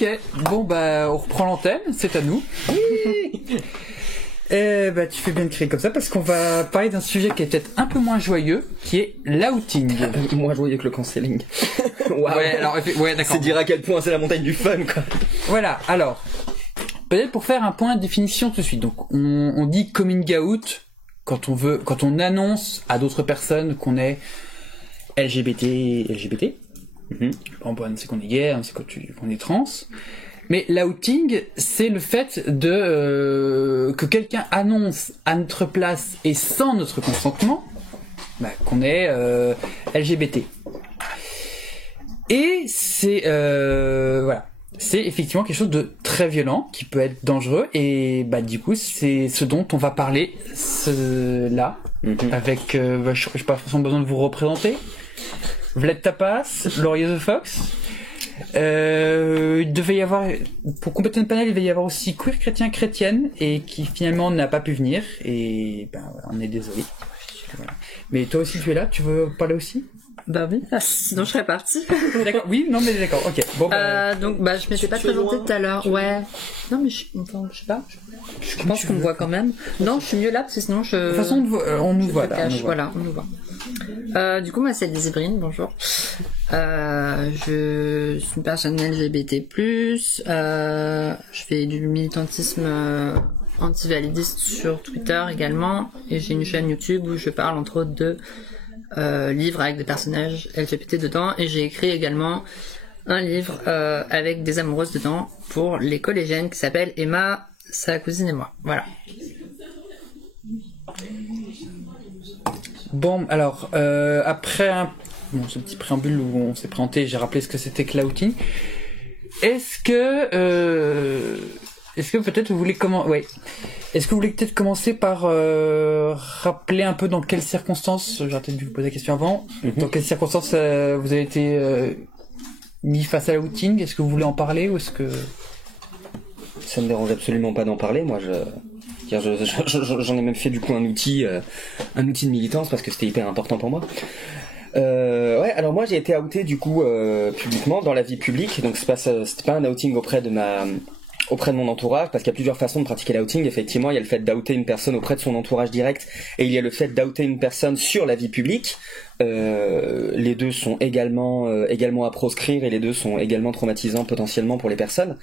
Ok, bon bah on reprend l'antenne, c'est à nous. Eh bah tu fais bien de crier comme ça parce qu'on va parler d'un sujet qui est peut-être un peu moins joyeux, qui est l'outing. Moins joyeux que le cancelling. Wow. Ouais, alors ouais, d'accord. C'est dire à quel point c'est la montagne du fun, quoi. Voilà, alors peut-être pour faire un point de définition tout de suite. Donc on dit coming out quand on annonce à d'autres personnes qu'on est LGBT. Bon, c'est qu'on est gay, c'est qu'on est trans. Mais l'outing, c'est le fait de que quelqu'un annonce à notre place et sans notre consentement qu'on est LGBT. Et c'est voilà, c'est effectivement quelque chose de très violent qui peut être dangereux et du coup c'est ce dont on va parler là avec je n'ai pas forcément besoin de vous représenter. Vlad Tapas, Laurier the Fox. Il devait y avoir, pour compléter le panel, il devait y avoir aussi Queer Chrétien Chrétienne et qui finalement n'a pas pu venir et on est désolé. Voilà. Mais toi aussi tu es là, tu veux parler aussi? Bah oui, sinon je serais partie. D'accord, oui, non mais d'accord, ok. Bon, donc je m'étais pas présentée tout à l'heure. Ouais. Non mais je sais pas. Je pense qu'on me voit quand même. Non, je suis mieux là parce que sinon je. De toute façon, on nous voit là. Voilà, on nous voit. Du coup, moi c'est Daisy Brine, bonjour. Je suis une personne LGBT+. Je fais du militantisme anti-validiste sur Twitter également, et j'ai une chaîne YouTube où je parle entre autres de livres avec des personnages LGBT dedans, et j'ai écrit également un livre avec des amoureuses dedans pour les collégiennes qui s'appelle Emma, sa cousine et moi. Voilà. Bon, alors après ce petit préambule où on s'est présenté, j'ai rappelé ce que c'était que l'outing. Est-ce que peut-être vous voulez Est-ce que vous voulez peut-être commencer par rappeler un peu dans quelles circonstances, j'aurais peut-être dû vous poser la question avant, dans quelles circonstances vous avez été mis face à l'outing? Est-ce que vous voulez en parler ou est-ce que... Ça me dérange absolument pas d'en parler, moi j'en ai même fait du coup un outil de militance parce que c'était hyper important pour moi. Alors moi j'ai été outé du coup publiquement dans la vie publique, donc c'était pas un outing auprès de mon entourage, parce qu'il y a plusieurs façons de pratiquer l'outing. Effectivement, il y a le fait d'outer une personne auprès de son entourage direct, et il y a le fait d'outer une personne sur la vie publique. Les deux sont également à proscrire, et les deux sont également traumatisants potentiellement pour les personnes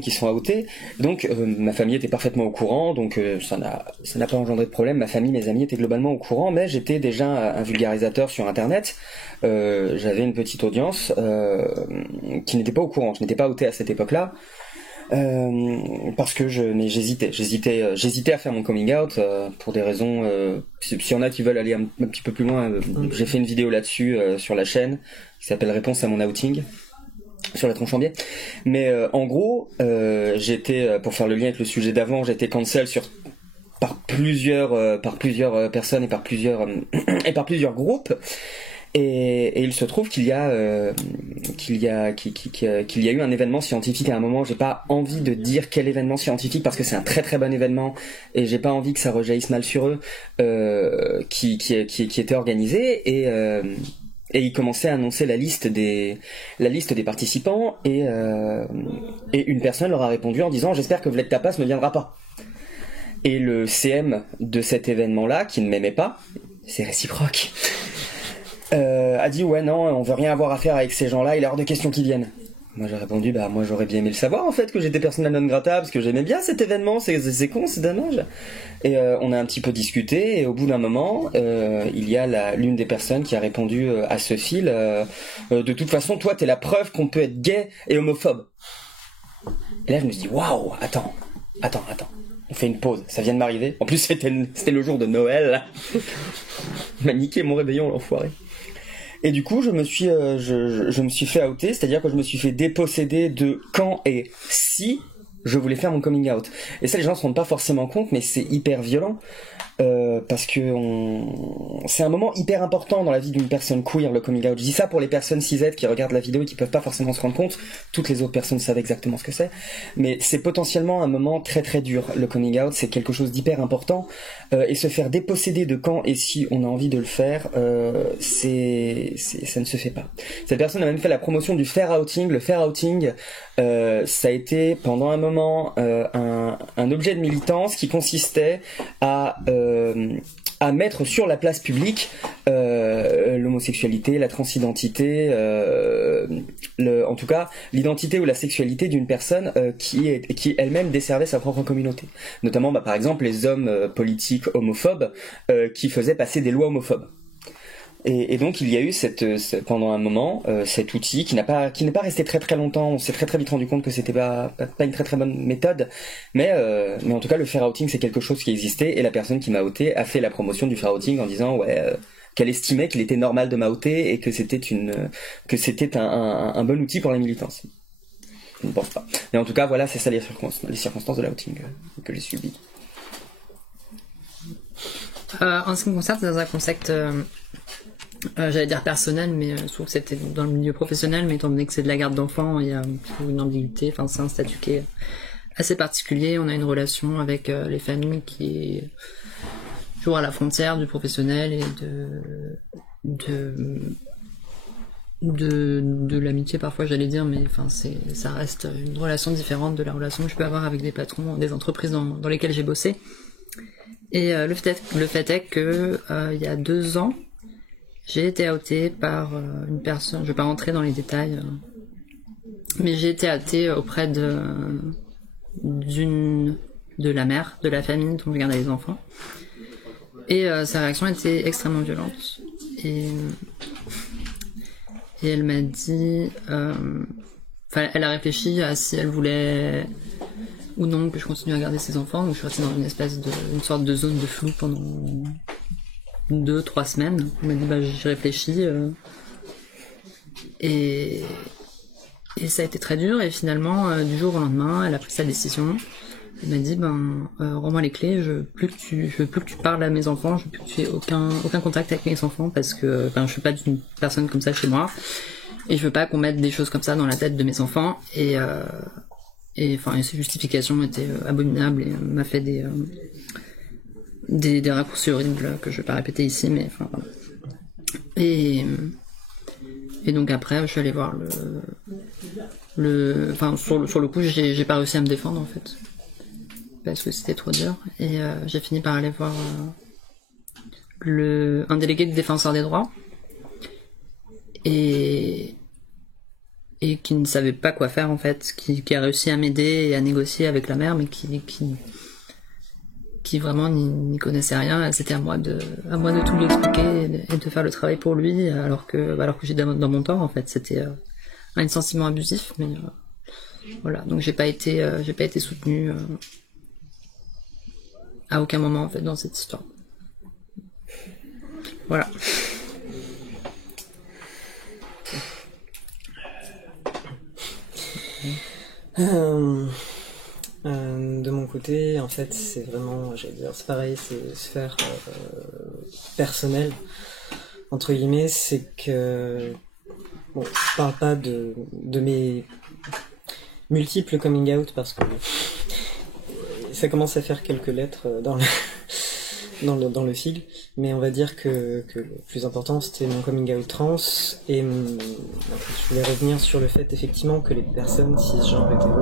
qui sont outées. Donc ma famille était parfaitement au courant, donc ça n'a pas engendré de problème. Ma famille, mes amis étaient globalement au courant, mais j'étais déjà un vulgarisateur sur internet. J'avais une petite audience qui n'était pas au courant. Je n'étais pas outé à cette époque-là. Parce que j'hésitais à faire mon coming out pour des raisons. S'il y en a qui veulent aller un petit peu plus loin, j'ai fait une vidéo là-dessus sur la chaîne qui s'appelle Réponse à mon outing sur la tronche en biais. Mais en gros, j'étais, pour faire le lien avec le sujet d'avant, j'étais cancel par plusieurs personnes et par plusieurs groupes. Et il se trouve qu'il y a eu un événement scientifique à un moment. J'ai pas envie de dire quel événement scientifique parce que c'est un très très bon événement et j'ai pas envie que ça rejaillisse mal sur eux, qui était organisé et il commençait à annoncer la liste des participants et une personne leur a répondu en disant j'espère que Vlad Tapas ne viendra pas. Et le CM de cet événement-là, qui ne m'aimait pas, c'est réciproque, a dit ouais non, on veut rien avoir à faire avec ces gens-là, il est hors de question qu'ils viennent. Moi j'ai répondu moi j'aurais bien aimé le savoir en fait, que j'étais persona non grata parce que j'aimais bien cet événement, c'est con, c'est dommage. Et on a un petit peu discuté et au bout d'un moment il y a l'une des personnes qui a répondu à ce fil de toute façon toi t'es la preuve qu'on peut être gay et homophobe. Et là je me suis dit waouh, attends, on fait une pause, ça vient de m'arriver. En plus c'était le jour de Noël. Il m'a niqué mon réveillon l'enfoiré. Et du coup, je me suis fait outer, c'est-à-dire que je me suis fait déposséder de quand et si je voulais faire mon coming out. Et ça, les gens ne se rendent pas forcément compte, mais c'est hyper violent. parce que c'est un moment hyper important dans la vie d'une personne queer, le coming out. Je dis ça pour les personnes cis qui regardent la vidéo et qui peuvent pas forcément se rendre compte. Toutes les autres personnes savent exactement ce que c'est, mais c'est potentiellement un moment très très dur. Le coming out, c'est quelque chose d'hyper important, et se faire déposséder de quand et si on a envie de le faire, ça ne se fait pas. Cette personne a même fait la promotion du fair outing. Le fair outing, ça a été pendant un moment un objet de militance qui consistait à mettre sur la place publique l'homosexualité, la transidentité, en tout cas l'identité ou la sexualité d'une personne qui elle-même desservait sa propre communauté. Notamment par exemple les hommes politiques homophobes qui faisaient passer des lois homophobes. Et donc il y a eu pendant un moment cet outil qui n'est pas resté très très longtemps. On s'est très très vite rendu compte que c'était pas une très très bonne méthode, mais en tout cas le fair outing c'est quelque chose qui existait, et la personne qui m'a outé a fait la promotion du fair outing en disant qu'elle estimait qu'il était normal de m'outer et que c'était un bon outil pour la militance. Je ne pense pas. Mais en tout cas voilà, c'est ça les circonstances de l'outing que j'ai subi. En ce qui me concerne, c'est dans un contexte j'allais dire personnel, mais je trouve que c'était dans le milieu professionnel, mais étant donné que c'est de la garde d'enfants, il y a une ambiguïté, enfin c'est un statut qui est assez particulier. On a une relation avec les familles qui est toujours à la frontière du professionnel et de l'amitié parfois, j'allais dire, mais enfin ça reste une relation différente de la relation que je peux avoir avec des patrons des entreprises dans lesquelles j'ai bossé. Et le fait est que il y a 2 ans, j'ai été outée par une personne, je vais pas rentrer dans les détails, mais j'ai été outée auprès de la mère, de la famille dont je gardais les enfants. Et sa réaction était extrêmement violente. Et elle m'a dit, elle a réfléchi à si elle voulait ou non que je continue à garder ses enfants. Donc je suis restée dans une sorte de zone de flou pendant 2-3 semaines. Elle m'a dit j'y réfléchis, et ça a été très dur, et finalement du jour au lendemain elle a pris sa décision. Elle m'a dit rends-moi les clés, je veux plus que tu parles à mes enfants, je veux plus que tu aies aucun contact avec mes enfants, parce que je suis pas d'une personne comme ça chez moi, et je veux pas qu'on mette des choses comme ça dans la tête de mes enfants. Et ses justifications étaient abominables, et m'a fait des raccourcis horribles que je vais pas répéter ici, mais enfin voilà. Et donc après je suis allée voir sur le coup j'ai pas réussi à me défendre en fait, parce que c'était trop dur, et j'ai fini par aller voir un délégué de défenseur des droits, et qui ne savait pas quoi faire en fait, qui a réussi à m'aider et à négocier avec la mère, mais qui vraiment n'y connaissait rien. C'était à moi de tout lui expliquer et de faire le travail pour lui, alors que j'étais dans mon tort en fait. C'était un sentiment abusif, mais voilà. Donc j'ai pas été soutenue à aucun moment en fait dans cette histoire. Voilà. De mon côté, en fait, c'est vraiment, c'est pareil, c'est sphère personnelle, entre guillemets. C'est que, bon, je parle pas de mes multiples coming out, parce que ça commence à faire quelques lettres dans le fil, mais on va dire que le plus important c'était mon coming out trans, et je voulais revenir sur le fait effectivement que les personnes cisgenres hétéro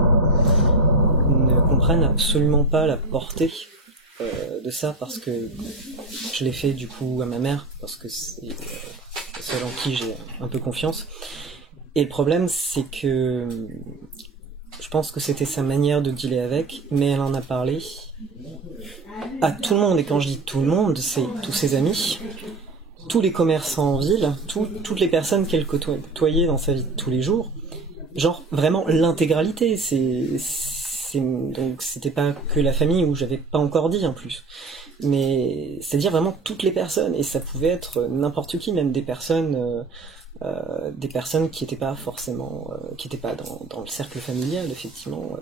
ne comprennent absolument pas la portée de ça, parce que je l'ai fait du coup à ma mère, parce que c'est celle en qui j'ai un peu confiance, et le problème c'est que je pense que c'était sa manière de dealer avec, mais elle en a parlé à tout le monde, et quand je dis tout le monde, c'est tous ses amis, tous les commerçants en ville, toutes les personnes qu'elle côtoyait dans sa vie de tous les jours, genre vraiment l'intégralité. Donc c'était pas que la famille, où j'avais pas encore dit en plus, mais c'est-à-dire vraiment toutes les personnes, et ça pouvait être n'importe qui, même des personnes des personnes qui n'étaient pas forcément, qui n'étaient pas dans le cercle familial, effectivement.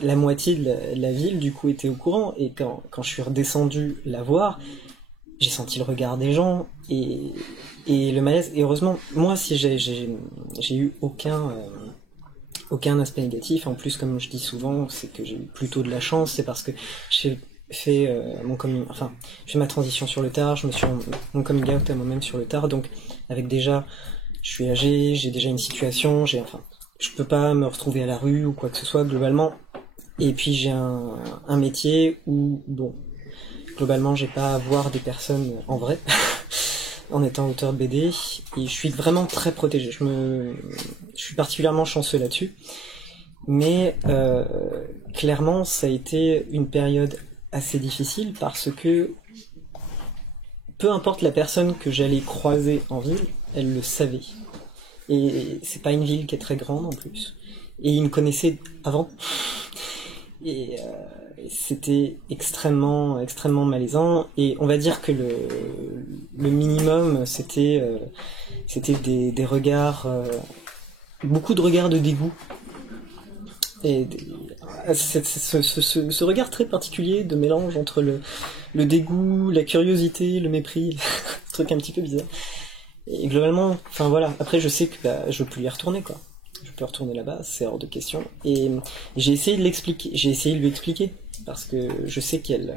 La moitié de la ville, du coup, était au courant, et quand je suis redescendu la voir, j'ai senti le regard des gens, et le malaise, et heureusement, moi, si j'ai eu aucun aspect négatif. En plus, comme je dis souvent, c'est que j'ai eu plutôt de la chance, c'est parce que j'ai fait j'ai ma transition sur le tard, je me suis mon coming out à moi-même sur le tard, donc avec déjà, je suis âgé, j'ai déjà une situation, je peux pas me retrouver à la rue ou quoi que ce soit globalement, et puis j'ai un métier où, bon, globalement, j'ai pas à voir des personnes en vrai, en étant auteur de BD, et je suis vraiment très protégé, je suis particulièrement chanceux là-dessus, mais clairement, ça a été une période assez difficile parce que peu importe la personne que j'allais croiser en ville, elle le savait. Et c'est pas une ville qui est très grande en plus. Et ils me connaissaient avant. Et c'était extrêmement, extrêmement malaisant. Et on va dire que le minimum, c'était des regards, beaucoup de regards de dégoût. Et ce regard très particulier de mélange entre le dégoût, la curiosité, le mépris, un truc un petit peu bizarre. Et globalement, enfin voilà, après je sais que je peux y retourner, quoi. Je peux retourner là-bas, c'est hors de question. Et j'ai essayé de lui expliquer, parce que je sais qu'elle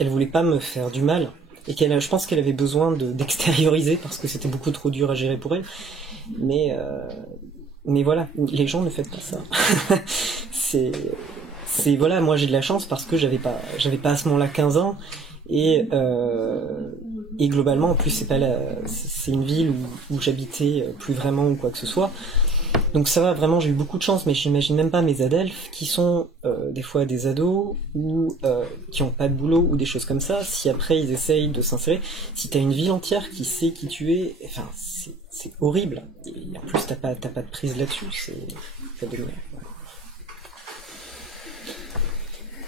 voulait pas me faire du mal, et je pense qu'elle avait besoin d'extérioriser, parce que c'était beaucoup trop dur à gérer pour elle. Mais voilà, les gens ne faites pas ça. c'est voilà, moi j'ai de la chance parce que j'avais pas à ce moment-là 15 ans, et globalement en plus c'est une ville où j'habitais plus vraiment ou quoi que ce soit. Donc ça va, vraiment j'ai eu beaucoup de chance, mais j'imagine même pas mes adelphes qui sont des fois des ados ou qui ont pas de boulot ou des choses comme ça, si après ils essayent de s'insérer, si t'as une ville entière qui sait qui tu es, enfin c'est horrible, et en plus t'as pas de prise là-dessus, ça devient... Ouais.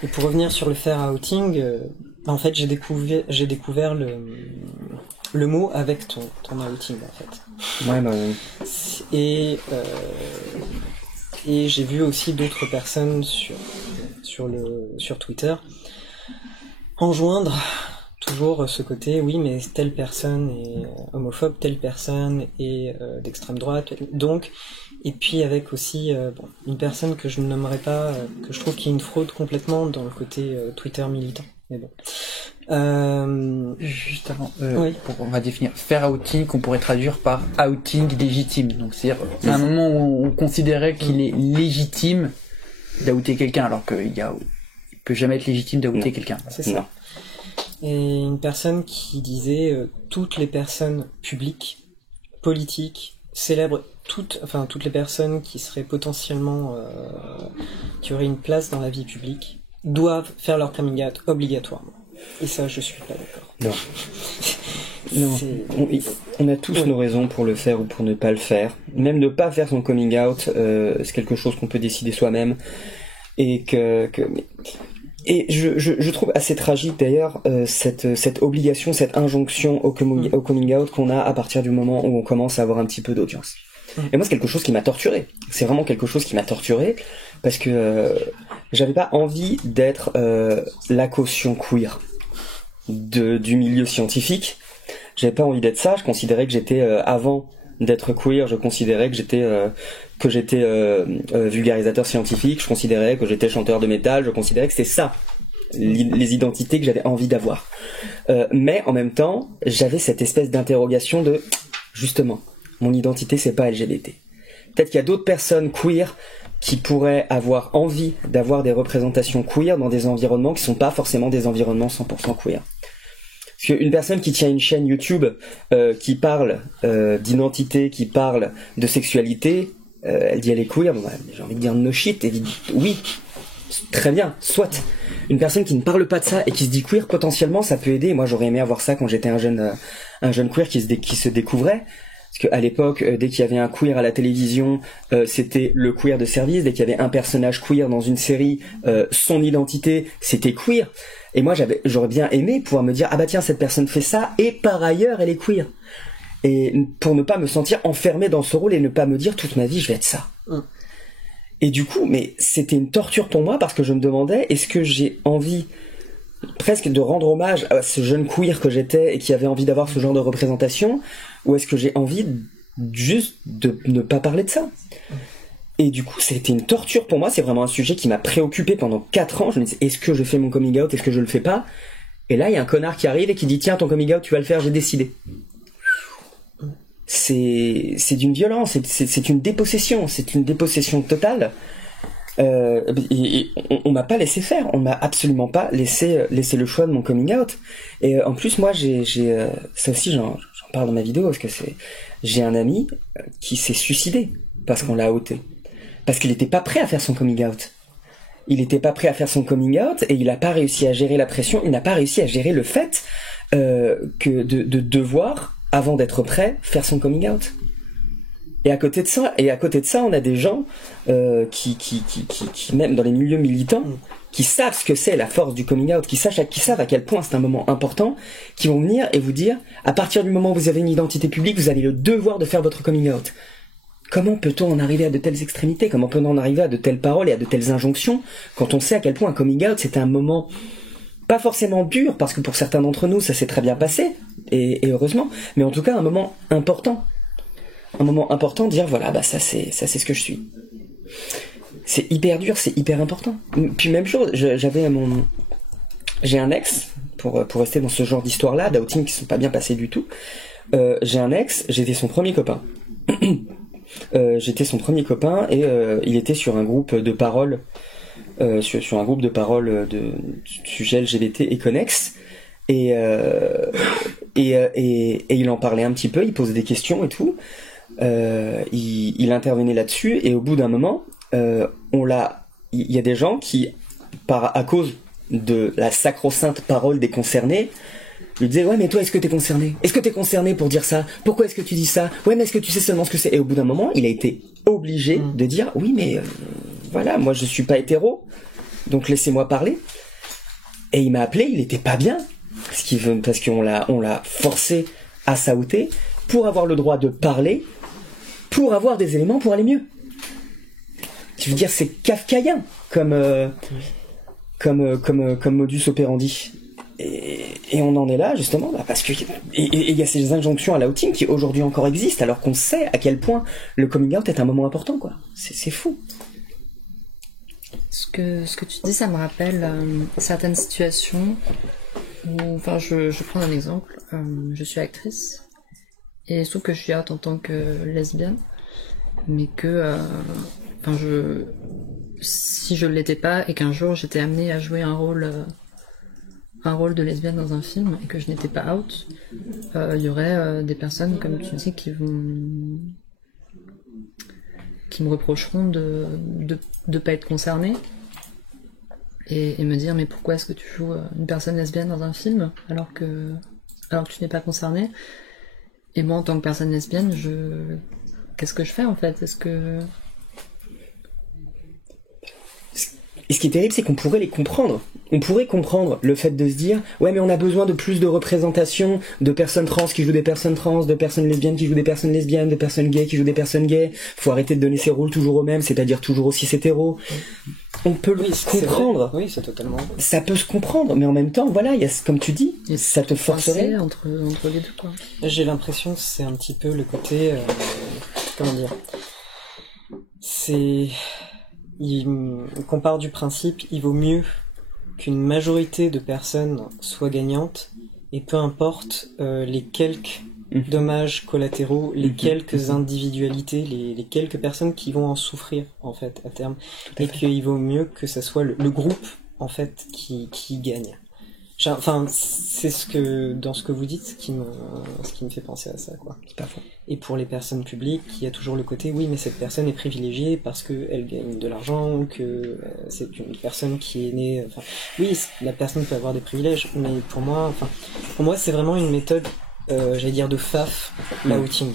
Et pour revenir sur le fair outing, en fait j'ai découvert le mot avec ton outing en fait. Ouais, bah... Et j'ai vu aussi d'autres personnes sur Twitter enjoindre toujours ce côté, oui mais telle personne est homophobe, telle personne est d'extrême droite, donc, et puis avec aussi une personne que je ne nommerai pas, que je trouve qu'il y a une fraude complètement dans le côté Twitter militant, mais bon. Juste avant, oui. On va définir fair outing qu'on pourrait traduire par outing légitime. Donc c'est-à-dire un moment où on considérait qu'il est légitime d'outer quelqu'un, alors qu'il peut jamais être légitime d'outer quelqu'un. C'est ça. Et une personne qui disait toutes les personnes publiques, politiques, célèbres, toutes les personnes qui seraient potentiellement qui auraient une place dans la vie publique doivent faire leur coming out obligatoirement. Et ça, je suis pas d'accord. Non. On a tous nos raisons pour le faire ou pour ne pas le faire. Même ne pas faire son coming out, c'est quelque chose qu'on peut décider soi-même. Et je trouve assez tragique d'ailleurs cette obligation, cette injonction au coming out qu'on a à partir du moment où on commence à avoir un petit peu d'audience. Et moi, c'est quelque chose qui m'a torturé. C'est vraiment quelque chose qui m'a torturé parce que j'avais pas envie d'être la caution queer du milieu scientifique. J'avais pas envie d'être ça. Je considérais que j'étais avant d'être queer, je considérais que j'étais vulgarisateur scientifique, je considérais que j'étais chanteur de métal, je considérais que c'était ça les identités que j'avais envie d'avoir. Mais en même temps, j'avais cette espèce d'interrogation de justement, mon identité c'est pas LGBT. Peut-être qu'il y a d'autres personnes queer qui pourraient avoir envie d'avoir des représentations queer dans des environnements qui sont pas forcément des environnements 100% queer. Parce qu'une personne qui tient une chaîne YouTube qui parle d'identité, qui parle de sexualité, elle dit elle est queer, bon, bah, j'ai envie de dire no shit, et dit oui, très bien, soit. Une personne qui ne parle pas de ça et qui se dit queer, potentiellement ça peut aider. Moi j'aurais aimé avoir ça quand j'étais un jeune queer qui se découvrait. Parce qu'à l'époque, dès qu'il y avait un queer à la télévision, c'était le queer de service. Dès qu'il y avait un personnage queer dans une série, son identité, c'était queer. Et moi, j'aurais bien aimé pouvoir me dire, ah bah tiens, cette personne fait ça, et par ailleurs, elle est queer. et pour ne pas me sentir enfermé dans ce rôle et ne pas me dire toute ma vie je vais être ça. Et du coup, mais c'était une torture pour moi parce que je me demandais, est-ce que j'ai envie presque de rendre hommage à ce jeune queer que j'étais et qui avait envie d'avoir ce genre de représentation, ou est-ce que j'ai envie juste de ne pas parler de ça? Et du coup, ça a été une torture pour moi. C'est vraiment un sujet qui m'a préoccupé pendant 4 ans. Je me disais, est-ce que je fais mon coming out? Est-ce que je le fais pas? Et là, il y a un connard qui arrive et qui dit, tiens, ton coming out, tu vas le faire, j'ai décidé. C'est d'une violence, c'est une dépossession totale. Et on m'a pas laissé faire, on m'a absolument pas laissé le choix de mon coming out. Et en plus, moi, j'ai ça aussi, j'en parle dans ma vidéo parce que j'ai un ami qui s'est suicidé parce qu'on l'a outé, parce qu'il était pas prêt à faire son coming out. Il était pas prêt à faire son coming out et il a pas réussi à gérer la pression, il n'a pas réussi à gérer le fait que de devoir, avant d'être prêt, faire son coming out. Et à côté de ça, on a des gens qui même dans les milieux militants, qui savent ce que c'est la force du coming out, qui savent à quel point c'est un moment important, qui vont venir et vous dire, à partir du moment où vous avez une identité publique, vous avez le devoir de faire votre coming out. Comment peut-on en arriver à de telles extrémités? Comment peut-on en arriver à de telles paroles et à de telles injonctions quand on sait à quel point un coming out c'est un moment pas forcément dur, parce que pour certains d'entre nous ça s'est très bien passé, et heureusement, mais en tout cas un moment important. Un moment important, dire voilà, bah ça c'est ce que je suis. C'est hyper dur, c'est hyper important. Puis même chose, j'ai un ex, pour rester dans ce genre d'histoire-là, d'outing qui sont pas bien passés du tout. J'ai un ex, j'étais son premier copain. Et il était sur un groupe de parole, sur un groupe de parole de sujets LGBT et connexes. Et il en parlait un petit peu, il posait des questions et tout. Il intervenait là-dessus et au bout d'un moment, il y a des gens qui, à cause de la sacro-sainte parole des concernés, lui disaient ouais mais toi est-ce que t'es concerné? Est-ce que t'es concerné pour dire ça? Pourquoi est-ce que tu dis ça? Ouais mais est-ce que tu sais seulement ce que c'est? Et au bout d'un moment, il a été obligé de dire oui mais voilà, moi je suis pas hétéro, donc laissez-moi parler. Et il m'a appelé, il était pas bien parce qu'on l'a forcé à s'outer pour avoir le droit de parler, pour avoir des éléments pour aller mieux. Je veux dire, c'est kafkaïen comme modus operandi. Et on en est là justement parce que il y a ces injonctions à l'outing qui aujourd'hui encore existent alors qu'on sait à quel point le coming out est un moment important, quoi. C'est fou. Ce que tu dis, ça me rappelle certaines situations où, enfin, je prends un exemple. Je suis actrice et il se trouve que je suis out en tant que lesbienne, mais que, si je l'étais pas et qu'un jour j'étais amenée à jouer un rôle de lesbienne dans un film et que je n'étais pas out, il y aurait des personnes, comme tu dis, qui me reprocheront de pas être concernée et me dire mais pourquoi est-ce que tu joues une personne lesbienne dans un film alors que tu n'es pas concernée. Et moi en tant que personne lesbienne, qu'est-ce que je fais en fait? Et ce qui est terrible, c'est qu'on pourrait les comprendre. On pourrait comprendre le fait de se dire ouais mais on a besoin de plus de représentation de personnes trans qui jouent des personnes trans, de personnes lesbiennes qui jouent des personnes lesbiennes, de personnes gays qui jouent des personnes gays. Faut arrêter de donner ces rôles toujours aux mêmes, c'est-à-dire toujours aussi hétéro. On peut le comprendre. Oui, c'est totalement. Ça peut se comprendre, mais en même temps, voilà, il y a, comme tu dis, ça te forcerait entre les deux, quoi. J'ai l'impression que c'est un petit peu le côté, comment dire, qu'on part du principe, il vaut mieux qu'une majorité de personnes soient gagnantes, et peu importe les quelques dommages collatéraux, les quelques individualités, les quelques personnes qui vont en souffrir en fait à terme, et qu'il vaut mieux que ça soit le groupe en fait qui gagne. Enfin, c'est dans ce que vous dites, ce qui me fait penser à ça, quoi. C'est pas faux. Et pour les personnes publiques, il y a toujours le côté, oui, mais cette personne est privilégiée parce qu'elle gagne de l'argent, ou que c'est une personne qui est née, enfin, oui, la personne peut avoir des privilèges, mais pour moi, c'est vraiment une méthode, j'allais dire, de faf, l'outing.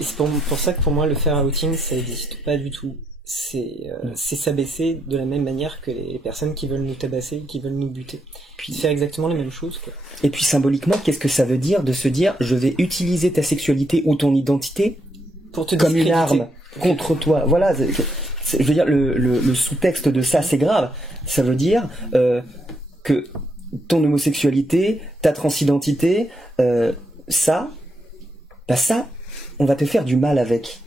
Et c'est pour ça que pour moi, le faire outing, ça existe pas du tout. c'est s'abaisser de la même manière que les personnes qui veulent nous tabasser, qui veulent nous buter. Puis faire exactement les mêmes choses, quoi. Et puis symboliquement, qu'est-ce que ça veut dire de se dire je vais utiliser ta sexualité ou ton identité Pour te comme une discréditer. arme contre toi. Voilà, je veux dire, le sous-texte de ça, c'est grave. Ça veut dire que ton homosexualité, ta transidentité, ça, on va te faire du mal avec.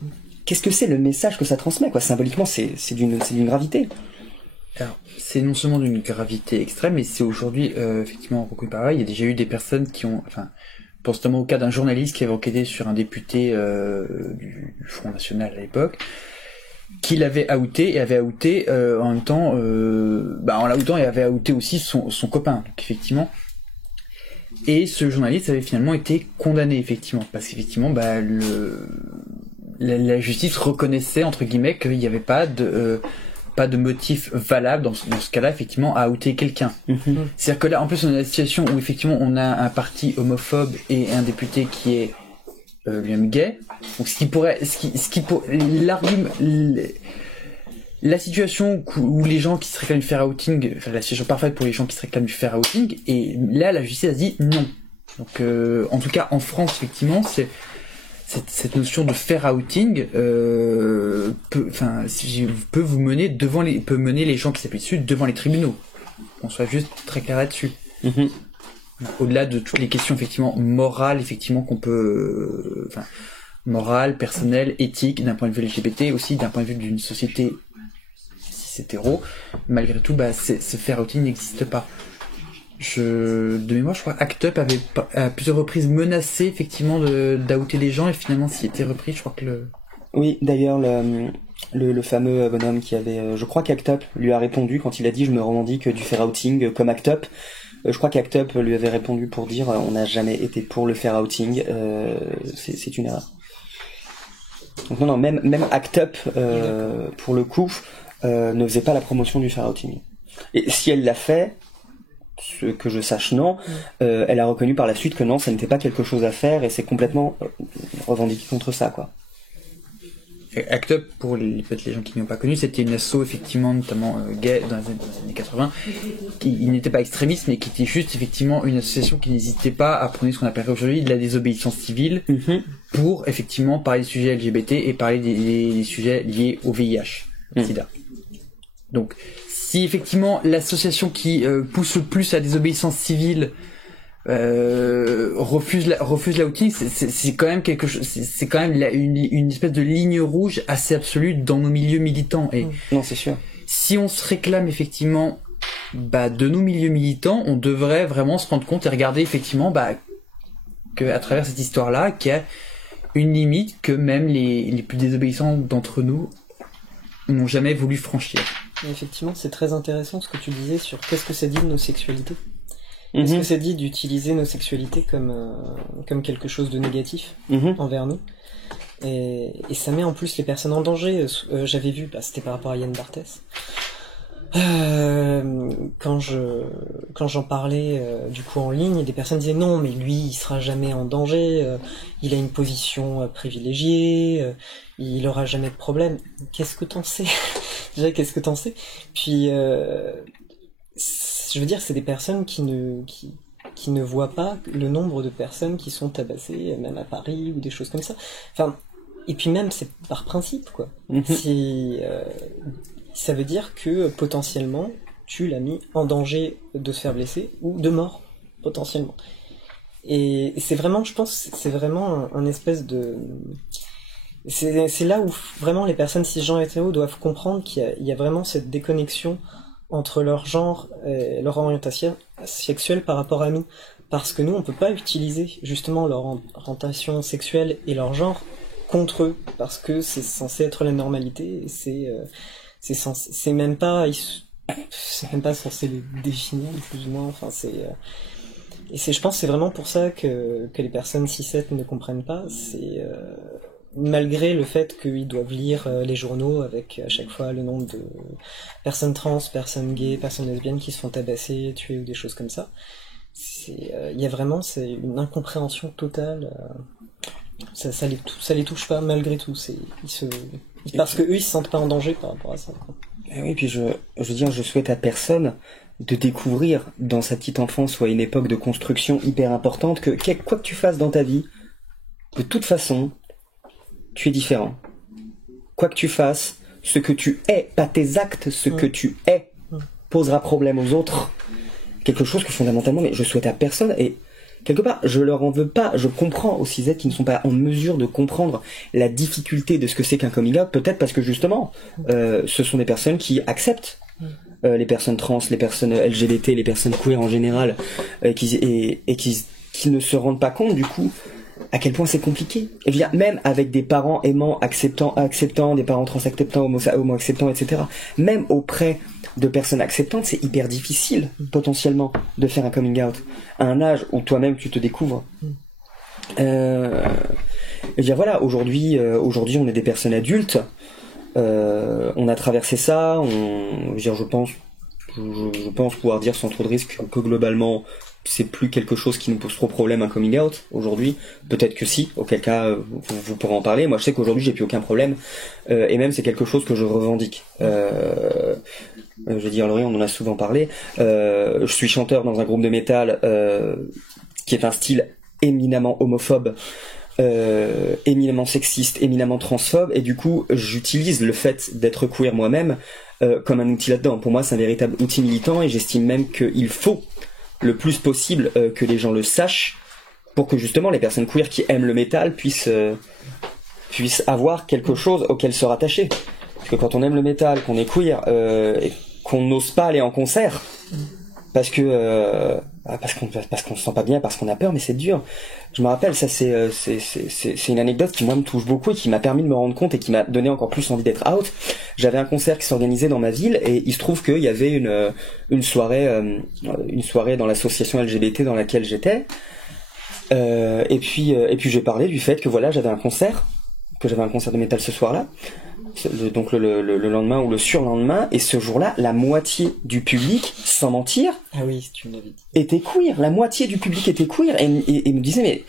Qu'est-ce que c'est le message que ça transmet, quoi? Symboliquement, c'est d'une gravité. Alors, c'est non seulement d'une gravité extrême, mais c'est aujourd'hui effectivement reconnu par là. Il y a déjà eu des personnes qui ont, enfin, je pense notamment au cas d'un journaliste qui avait enquêté sur un député du Front National à l'époque, qui l'avait outé et avait outé en même temps, en l'outant, il avait outé aussi son copain. Donc effectivement. Et ce journaliste avait finalement été condamné effectivement, parce qu'effectivement, la justice reconnaissait entre guillemets qu'il n'y avait pas de motif valable dans ce cas-là effectivement à outer quelqu'un. C'est-à-dire que là en plus on a une situation où effectivement on a un parti homophobe et un député qui est lui-même gay. Donc la situation où les gens qui se réclament du fair outing, enfin la situation parfaite pour les gens qui se réclament du fair outing, et là la justice a dit non. Donc en tout cas en France effectivement c'est cette notion de fair outing peut mener les gens qui s'appuient dessus devant les tribunaux. On soit juste très clair là-dessus. Au-delà de toutes les questions effectivement morales, effectivement qu'on peut, morale, personnelle, éthique, d'un point de vue LGBT, aussi d'un point de vue d'une société cis hétéro, malgré tout, ce fair outing n'existe pas. De mémoire, je crois Act Up avait à plusieurs reprises menacé effectivement d'outer les gens et finalement s'y était repris. Je crois que Oui, d'ailleurs le fameux bonhomme qui avait, je crois qu'Act Up lui a répondu quand il a dit je me revendique du fair outing comme Act Up. Je crois qu'Act Up lui avait répondu pour dire on n'a jamais été pour le fair outing, c'est une erreur. Donc non, même Act Up pour le coup ne faisait pas la promotion du fair outing. Et si elle l'a fait, ce que je sache non, elle a reconnu par la suite que non, ça n'était pas quelque chose à faire et c'est complètement revendiqué contre ça, quoi. Act Up, pour peut-être les gens qui n'ont pas connu, c'était une asso effectivement notamment gay dans les années 80, qui n'était pas extrémiste mais qui était juste effectivement une association qui n'hésitait pas à prôner ce qu'on appellerait aujourd'hui de la désobéissance civile pour effectivement parler des sujets LGBT et parler des sujets liés au VIH, SIDA. Donc si effectivement l'association qui pousse le plus à la désobéissance civile refuse l'outing, c'est quand même quelque chose, c'est quand même une espèce de ligne rouge assez absolue dans nos milieux militants. Et non, c'est sûr. Si on se réclame effectivement de nos milieux militants, on devrait vraiment se rendre compte et regarder effectivement que à travers cette histoire-là, qu'il y a une limite que même les plus désobéissants d'entre nous n'ont jamais voulu franchir. Et effectivement, c'est très intéressant ce que tu disais sur qu'est-ce que ça dit de nos sexualités. Est-ce que ça dit d'utiliser nos sexualités comme quelque chose de négatif envers nous et ça met en plus les personnes en danger. J'avais vu, c'était par rapport à Yann Barthès. Quand j'en parlais du coup en ligne, des personnes disaient non mais lui il sera jamais en danger, il a une position privilégiée, il aura jamais de problème. Qu'est-ce que t'en sais? Déjà qu'est-ce que t'en sais? Puis je veux dire c'est des personnes qui ne voient pas le nombre de personnes qui sont tabassées même à Paris ou des choses comme ça. Enfin et puis même c'est par principe quoi. Ça veut dire que potentiellement tu l'as mis en danger de se faire blesser ou de mort potentiellement. Et c'est vraiment, je pense, c'est vraiment un espèce de, c'est là où vraiment les personnes cisgenres hétéros doivent comprendre qu'il y a vraiment cette déconnexion entre leur genre et leur orientation sexuelle par rapport à nous. Parce que nous, on peut pas utiliser justement leur orientation sexuelle et leur genre contre eux, parce que c'est censé être la normalité, et c'est même pas censé les définir plus ou moins. Enfin je pense que c'est vraiment pour ça que les personnes cis-het ne comprennent pas. C'est malgré le fait qu'ils doivent lire les journaux avec à chaque fois le nombre de personnes trans, personnes gays, personnes lesbiennes qui se font tabasser, tuer ou des choses comme ça. Il y a vraiment une incompréhension totale. Ça les touche pas malgré tout. Parce que eux, ils se sentent pas en danger par rapport à ça. Et oui, puis je veux dire, je souhaite à personne de découvrir dans sa petite enfance ou à une époque de construction hyper importante que quoi que tu fasses dans ta vie, de toute façon, tu es différent. Quoi que tu fasses, ce que tu es, pas tes actes, ce que tu es, posera problème aux autres. Quelque chose que fondamentalement, mais je souhaite à personne, et quelque part, je leur en veux pas. Je comprends aussi Z qui ne sont pas en mesure de comprendre la difficulté de ce que c'est qu'un coming out, peut-être parce que justement, ce sont des personnes qui acceptent les personnes trans, les personnes LGBT, les personnes queer en général, qui ne se rendent pas compte du coup à quel point c'est compliqué. Et bien, même avec des parents aimants, acceptants, des parents trans acceptants, homo acceptants, etc. Même auprès de personnes acceptantes, c'est hyper difficile potentiellement de faire un coming out à un âge où toi-même tu te découvres. Et bien voilà, aujourd'hui on est des personnes adultes. On a traversé ça. Je pense pouvoir dire sans trop de risque que globalement c'est plus quelque chose qui nous pose trop problème un coming out aujourd'hui. Peut-être que si, auquel cas vous pourrez en parler. Moi je sais qu'aujourd'hui j'ai plus aucun problème et même c'est quelque chose que je revendique. Je veux dire, Laurie, on en a souvent parlé. Je suis chanteur dans un groupe de métal qui est un style éminemment homophobe, éminemment sexiste, éminemment transphobe, et du coup j'utilise le fait d'être queer moi-même comme un outil là-dedans. Pour moi c'est un véritable outil militant et j'estime même qu'il faut le plus possible que les gens le sachent pour que justement les personnes queer qui aiment le métal puissent avoir quelque chose auquel se rattacher. Parce que quand on aime le métal, qu'on est queer et qu'on n'ose pas aller en concert parce qu'on se sent pas bien, parce qu'on a peur, mais c'est dur. Je me rappelle, ça c'est une anecdote qui moi me touche beaucoup et qui m'a permis de me rendre compte et qui m'a donné encore plus envie d'être out. J'avais un concert qui s'organisait dans ma ville et il se trouve qu'il y avait une soirée dans l'association LGBT dans laquelle j'étais. Et puis j'ai parlé du fait que voilà, j'avais un concert de métal ce soir-là. Donc le lendemain ou le surlendemain, et ce jour-là, la moitié du public, sans mentir, était queer. La moitié du public était queer et me disait mais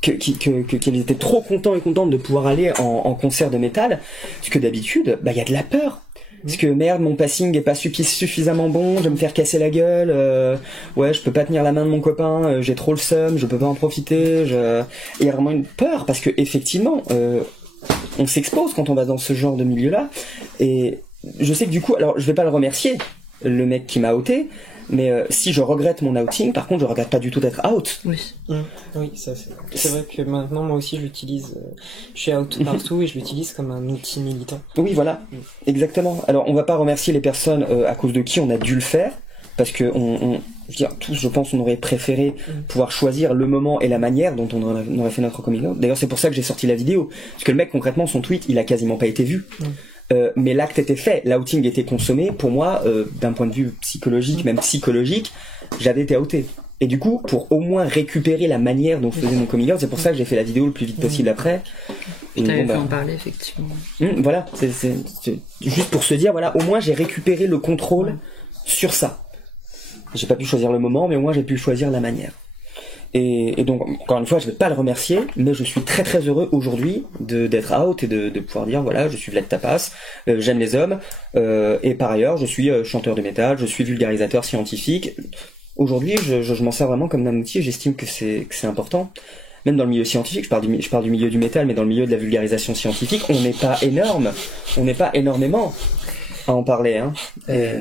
qu'ils étaient trop contents et contentes de pouvoir aller en concert de métal, parce que d'habitude, il y a de la peur. Parce que merde, mon passing est pas suffisamment bon, je vais me faire casser la gueule, ouais, je peux pas tenir la main de mon copain, j'ai trop le seum, je peux pas en profiter, il y a vraiment une peur, parce que effectivement, on s'expose quand on va dans ce genre de milieu-là, et je sais que du coup, alors je vais pas le remercier, le mec qui m'a outé, mais si je regrette mon outing, par contre je regrette pas du tout d'être out. Oui, ça c'est vrai que maintenant moi aussi je l'utilise, je suis out partout et je l'utilise comme un outil militant. Oui, voilà, exactement. Alors on va pas remercier les personnes à cause de qui on a dû le faire, parce que tous, je pense, on aurait préféré pouvoir choisir le moment et la manière dont on aurait fait notre coming out. D'ailleurs c'est pour ça que j'ai sorti la vidéo, parce que le mec concrètement son tweet il a quasiment pas été vu. Mais l'acte était fait, l'outing était consommé. Pour moi, d'un point de vue psychologique, même psychologique, j'avais été outé. Et du coup, pour au moins récupérer la manière dont je faisais mon coming out, c'est pour ça que j'ai fait la vidéo le plus vite possible après. Et t'avais pu en parler, effectivement. Voilà, c'est juste pour se dire, voilà, au moins j'ai récupéré le contrôle sur ça. J'ai pas pu choisir le moment, mais au moins j'ai pu choisir la manière. Et donc, encore une fois, je vais pas le remercier, mais je suis très très heureux aujourd'hui d'être out et de pouvoir dire, voilà, je suis Vlad Tapas, j'aime les hommes, et par ailleurs, je suis chanteur de métal, je suis vulgarisateur scientifique. Aujourd'hui, je m'en sers vraiment comme un outil et j'estime que c'est important. Même dans le milieu scientifique, je parle du milieu du métal, mais dans le milieu de la vulgarisation scientifique, on n'est pas énormément à en parler, hein. Et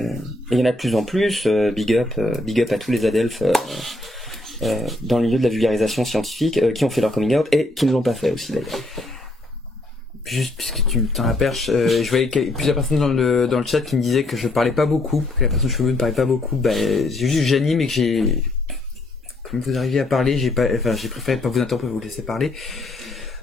il y en a de plus en plus, big up à tous les adelphes, dans le milieu de la vulgarisation scientifique qui ont fait leur coming out et qui ne l'ont pas fait aussi d'ailleurs. Juste puisque tu me tends la perche, je voyais plusieurs personnes dans le chat qui me disaient que je parlais pas beaucoup, que la personne cheveux ne parlait pas beaucoup. C'est juste que j'anime et que comme vous arriviez à parler, j'ai préféré pas vous interrompre et vous laisser parler.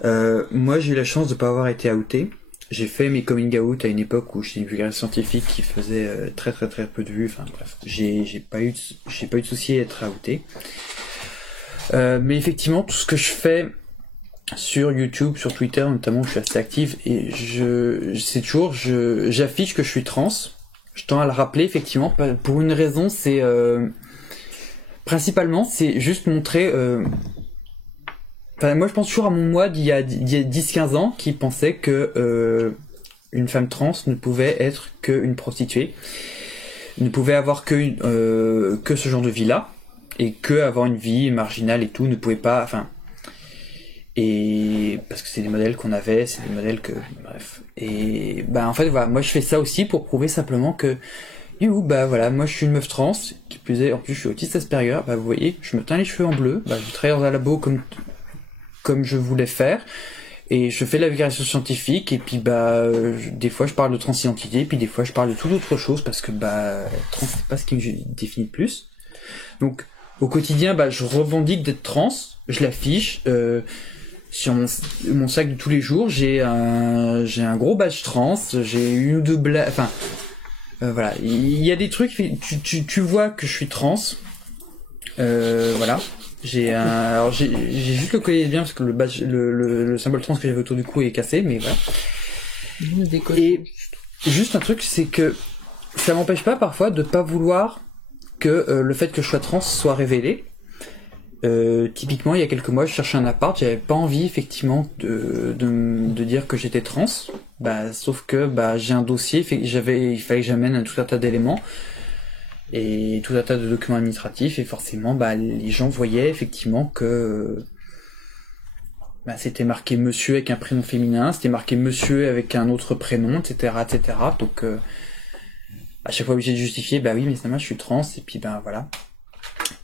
Moi j'ai eu la chance de pas avoir été outé. J'ai fait mes coming out à une époque où j'étais une vulgarisation scientifique qui faisait très très très peu de vues. Enfin bref, j'ai pas eu de souci à être outé. Mais effectivement, tout ce que je fais sur YouTube, sur Twitter notamment, je suis assez active et j'affiche que je suis trans. Je tends à le rappeler effectivement pour une raison, c'est principalement c'est juste montrer. Moi je pense toujours à mon moi d'il y a 10-15 ans qui pensait que une femme trans ne pouvait être qu'une prostituée, ne pouvait avoir que ce genre de vie-là, et que avoir une vie marginale et tout, ne pouvait pas, enfin, et parce que c'est des modèles qu'on avait, c'est des modèles que, bref, et bah en fait voilà, moi je fais ça aussi pour prouver simplement que bah voilà, moi je suis une meuf trans, qui plus est, en plus je suis autiste Asperger, bah vous voyez, je me teins les cheveux en bleu, bah je travaille dans un labo comme je voulais faire, et je fais de la vulgarisation scientifique, et puis bah des fois je parle de transidentité, puis des fois je parle de toute autre chose, parce que bah trans c'est pas ce qui me définit le plus. Donc au quotidien, bah je revendique d'être trans, je l'affiche, sur mon sac de tous les jours, j'ai un gros badge trans, j'ai une ou deux blagues, enfin voilà, il y a des trucs, tu vois que je suis trans, voilà. Alors j'ai juste le collier bien parce que le badge, le symbole trans que j'avais autour du cou est cassé, mais voilà. Et juste un truc, c'est que ça m'empêche pas parfois de pas vouloir que le fait que je sois trans soit révélé. Typiquement, il y a quelques mois, je cherchais un appart, j'avais pas envie effectivement de dire que j'étais trans. Bah, sauf que bah j'ai un dossier, il fallait que j'amène tout un tas d'éléments et tout un tas de documents administratifs, et forcément bah les gens voyaient effectivement que bah, c'était marqué monsieur avec un prénom féminin, c'était marqué monsieur avec un autre prénom, etc., etc. Donc à chaque fois obligé de justifier, bah oui, mais c'est moi je suis trans, et puis ben voilà.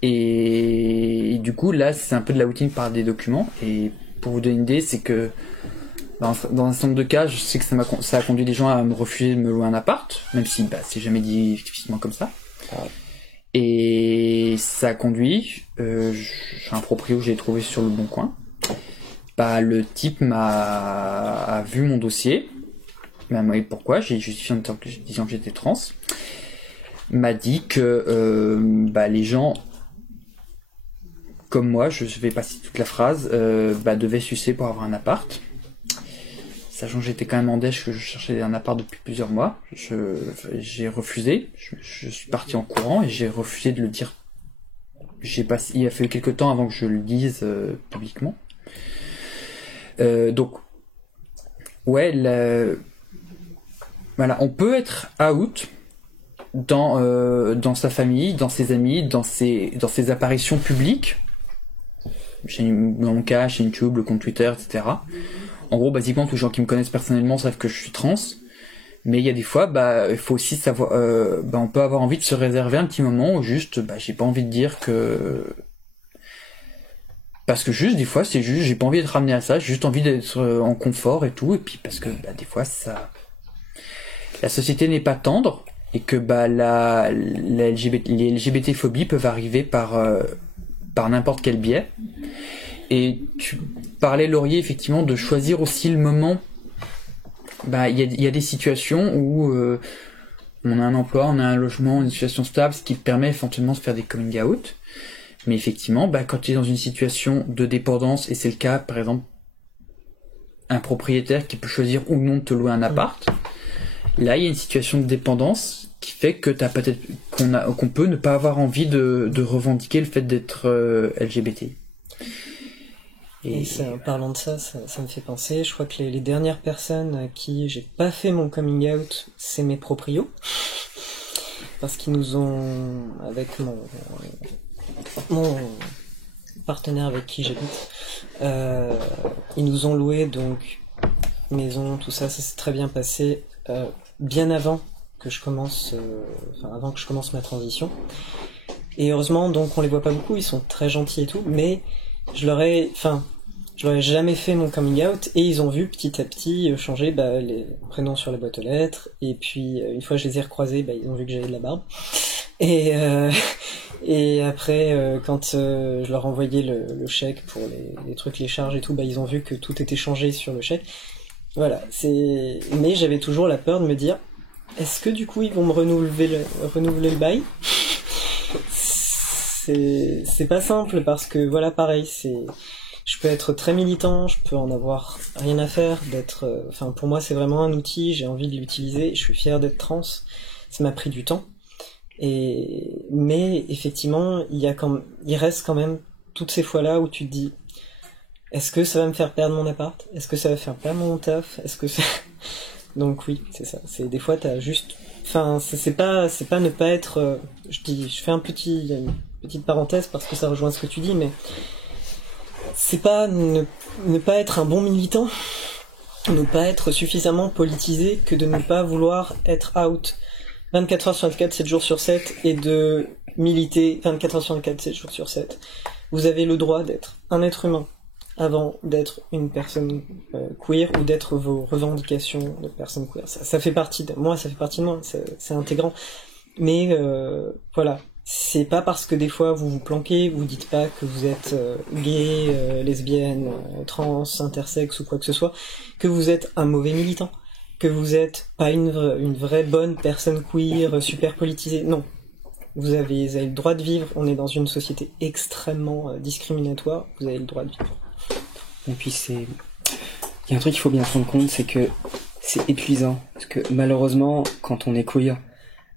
Et du coup là c'est un peu de la routine par des documents, et pour vous donner une idée, c'est que dans un certain nombre de cas, je sais que ça a conduit des gens à me refuser de me louer un appart, même si bah c'est jamais dit explicitement comme ça. Et ça a conduit, j'ai un proprio que j'ai trouvé sur le Bon Coin. Bah le type a vu mon dossier, m'a demandé pourquoi, j'ai justifié en disant que j'étais trans. M'a dit que bah les gens comme moi, je vais pas citer toute la phrase, bah devaient sucer pour avoir un appart. Sachant que j'étais quand même en dèche, que je cherchais un appart depuis plusieurs mois, j'ai refusé, je suis parti en courant et j'ai refusé de le dire. Il a fallu quelques temps avant que je le dise publiquement. Donc, ouais, voilà, on peut être out dans sa famille, dans ses amis, dans ses apparitions publiques. Dans mon cas, chez YouTube, le compte Twitter, etc. En gros, basiquement, tous les gens qui me connaissent personnellement savent que je suis trans. Mais il y a des fois, bah, il faut aussi savoir, bah, on peut avoir envie de se réserver un petit moment où juste, bah, j'ai pas envie de dire que, parce que juste, des fois, c'est juste, j'ai pas envie d'être ramené à ça, j'ai juste envie d'être en confort et tout, et puis parce que, bah, des fois, la société n'est pas tendre, et que, bah, les LGBT-phobies peuvent arriver par n'importe quel biais. Et tu parlais, Laurier, effectivement, de choisir aussi le moment. Bah, il y a des situations où on a un emploi, on a un logement, une situation stable, ce qui permet éventuellement de faire des coming out. Mais effectivement, bah, quand tu es dans une situation de dépendance, et c'est le cas, par exemple, un propriétaire qui peut choisir ou non de te louer un appart, là, il y a une situation de dépendance qui fait que qu'on peut ne pas avoir envie de revendiquer le fait d'être LGBT. Et en parlant de ça me fait penser, je crois que les dernières personnes à qui j'ai pas fait mon coming out, c'est mes proprios. Parce qu'ils nous ont, avec mon partenaire avec qui j'habite, ils nous ont loué donc maison, tout ça s'est très bien passé, bien avant que je commence, avant que je commence ma transition. Et heureusement, donc on les voit pas beaucoup, ils sont très gentils et tout, mais je leur ai jamais fait mon coming out, et ils ont vu petit à petit changer les prénoms sur la boîte aux lettres, et puis une fois je les ai recroisés, ils ont vu que j'avais de la barbe. Et après, quand je leur envoyais le chèque pour les trucs, les charges et tout, ils ont vu que tout était changé sur le chèque. Voilà, mais j'avais toujours la peur de me dire, est-ce que du coup ils vont me renouveler le bail? C'est pas simple, parce que voilà, pareil, je peux être très militant, je peux en avoir rien à faire pour moi c'est vraiment un outil, j'ai envie de l'utiliser, je suis fier d'être trans, ça m'a pris du temps. Mais effectivement, il reste quand même toutes ces fois-là où tu te dis, est-ce que ça va me faire perdre mon appart? Est-ce que ça va faire perdre mon taf? Est-ce que ça... Donc oui, c'est ça. C'est des fois t'as juste, enfin c'est pas ne pas être. Je fais une petite parenthèse parce que ça rejoint ce que tu dis, mais c'est pas ne pas être un bon militant, ne pas être suffisamment politisé que de ne pas vouloir être out 24 heures sur 24, 7 jours sur 7 et de militer 24 heures sur 24, 7 jours sur 7. Vous avez le droit d'être un être humain avant d'être une personne queer ou d'être vos revendications de personnes queer. Ça fait partie de moi, c'est intégrant. Mais voilà, c'est pas parce que des fois vous vous planquez, vous dites pas que vous êtes gay, lesbienne, trans, intersexe ou quoi que ce soit, que vous êtes un mauvais militant, que vous êtes pas une vraie bonne personne queer, super politisée. Non. Vous avez le droit de vivre, on est dans une société extrêmement discriminatoire, vous avez le droit de vivre. Et puis il y a un truc qu'il faut bien se rendre compte, c'est que c'est épuisant. Parce que malheureusement, quand on est queer,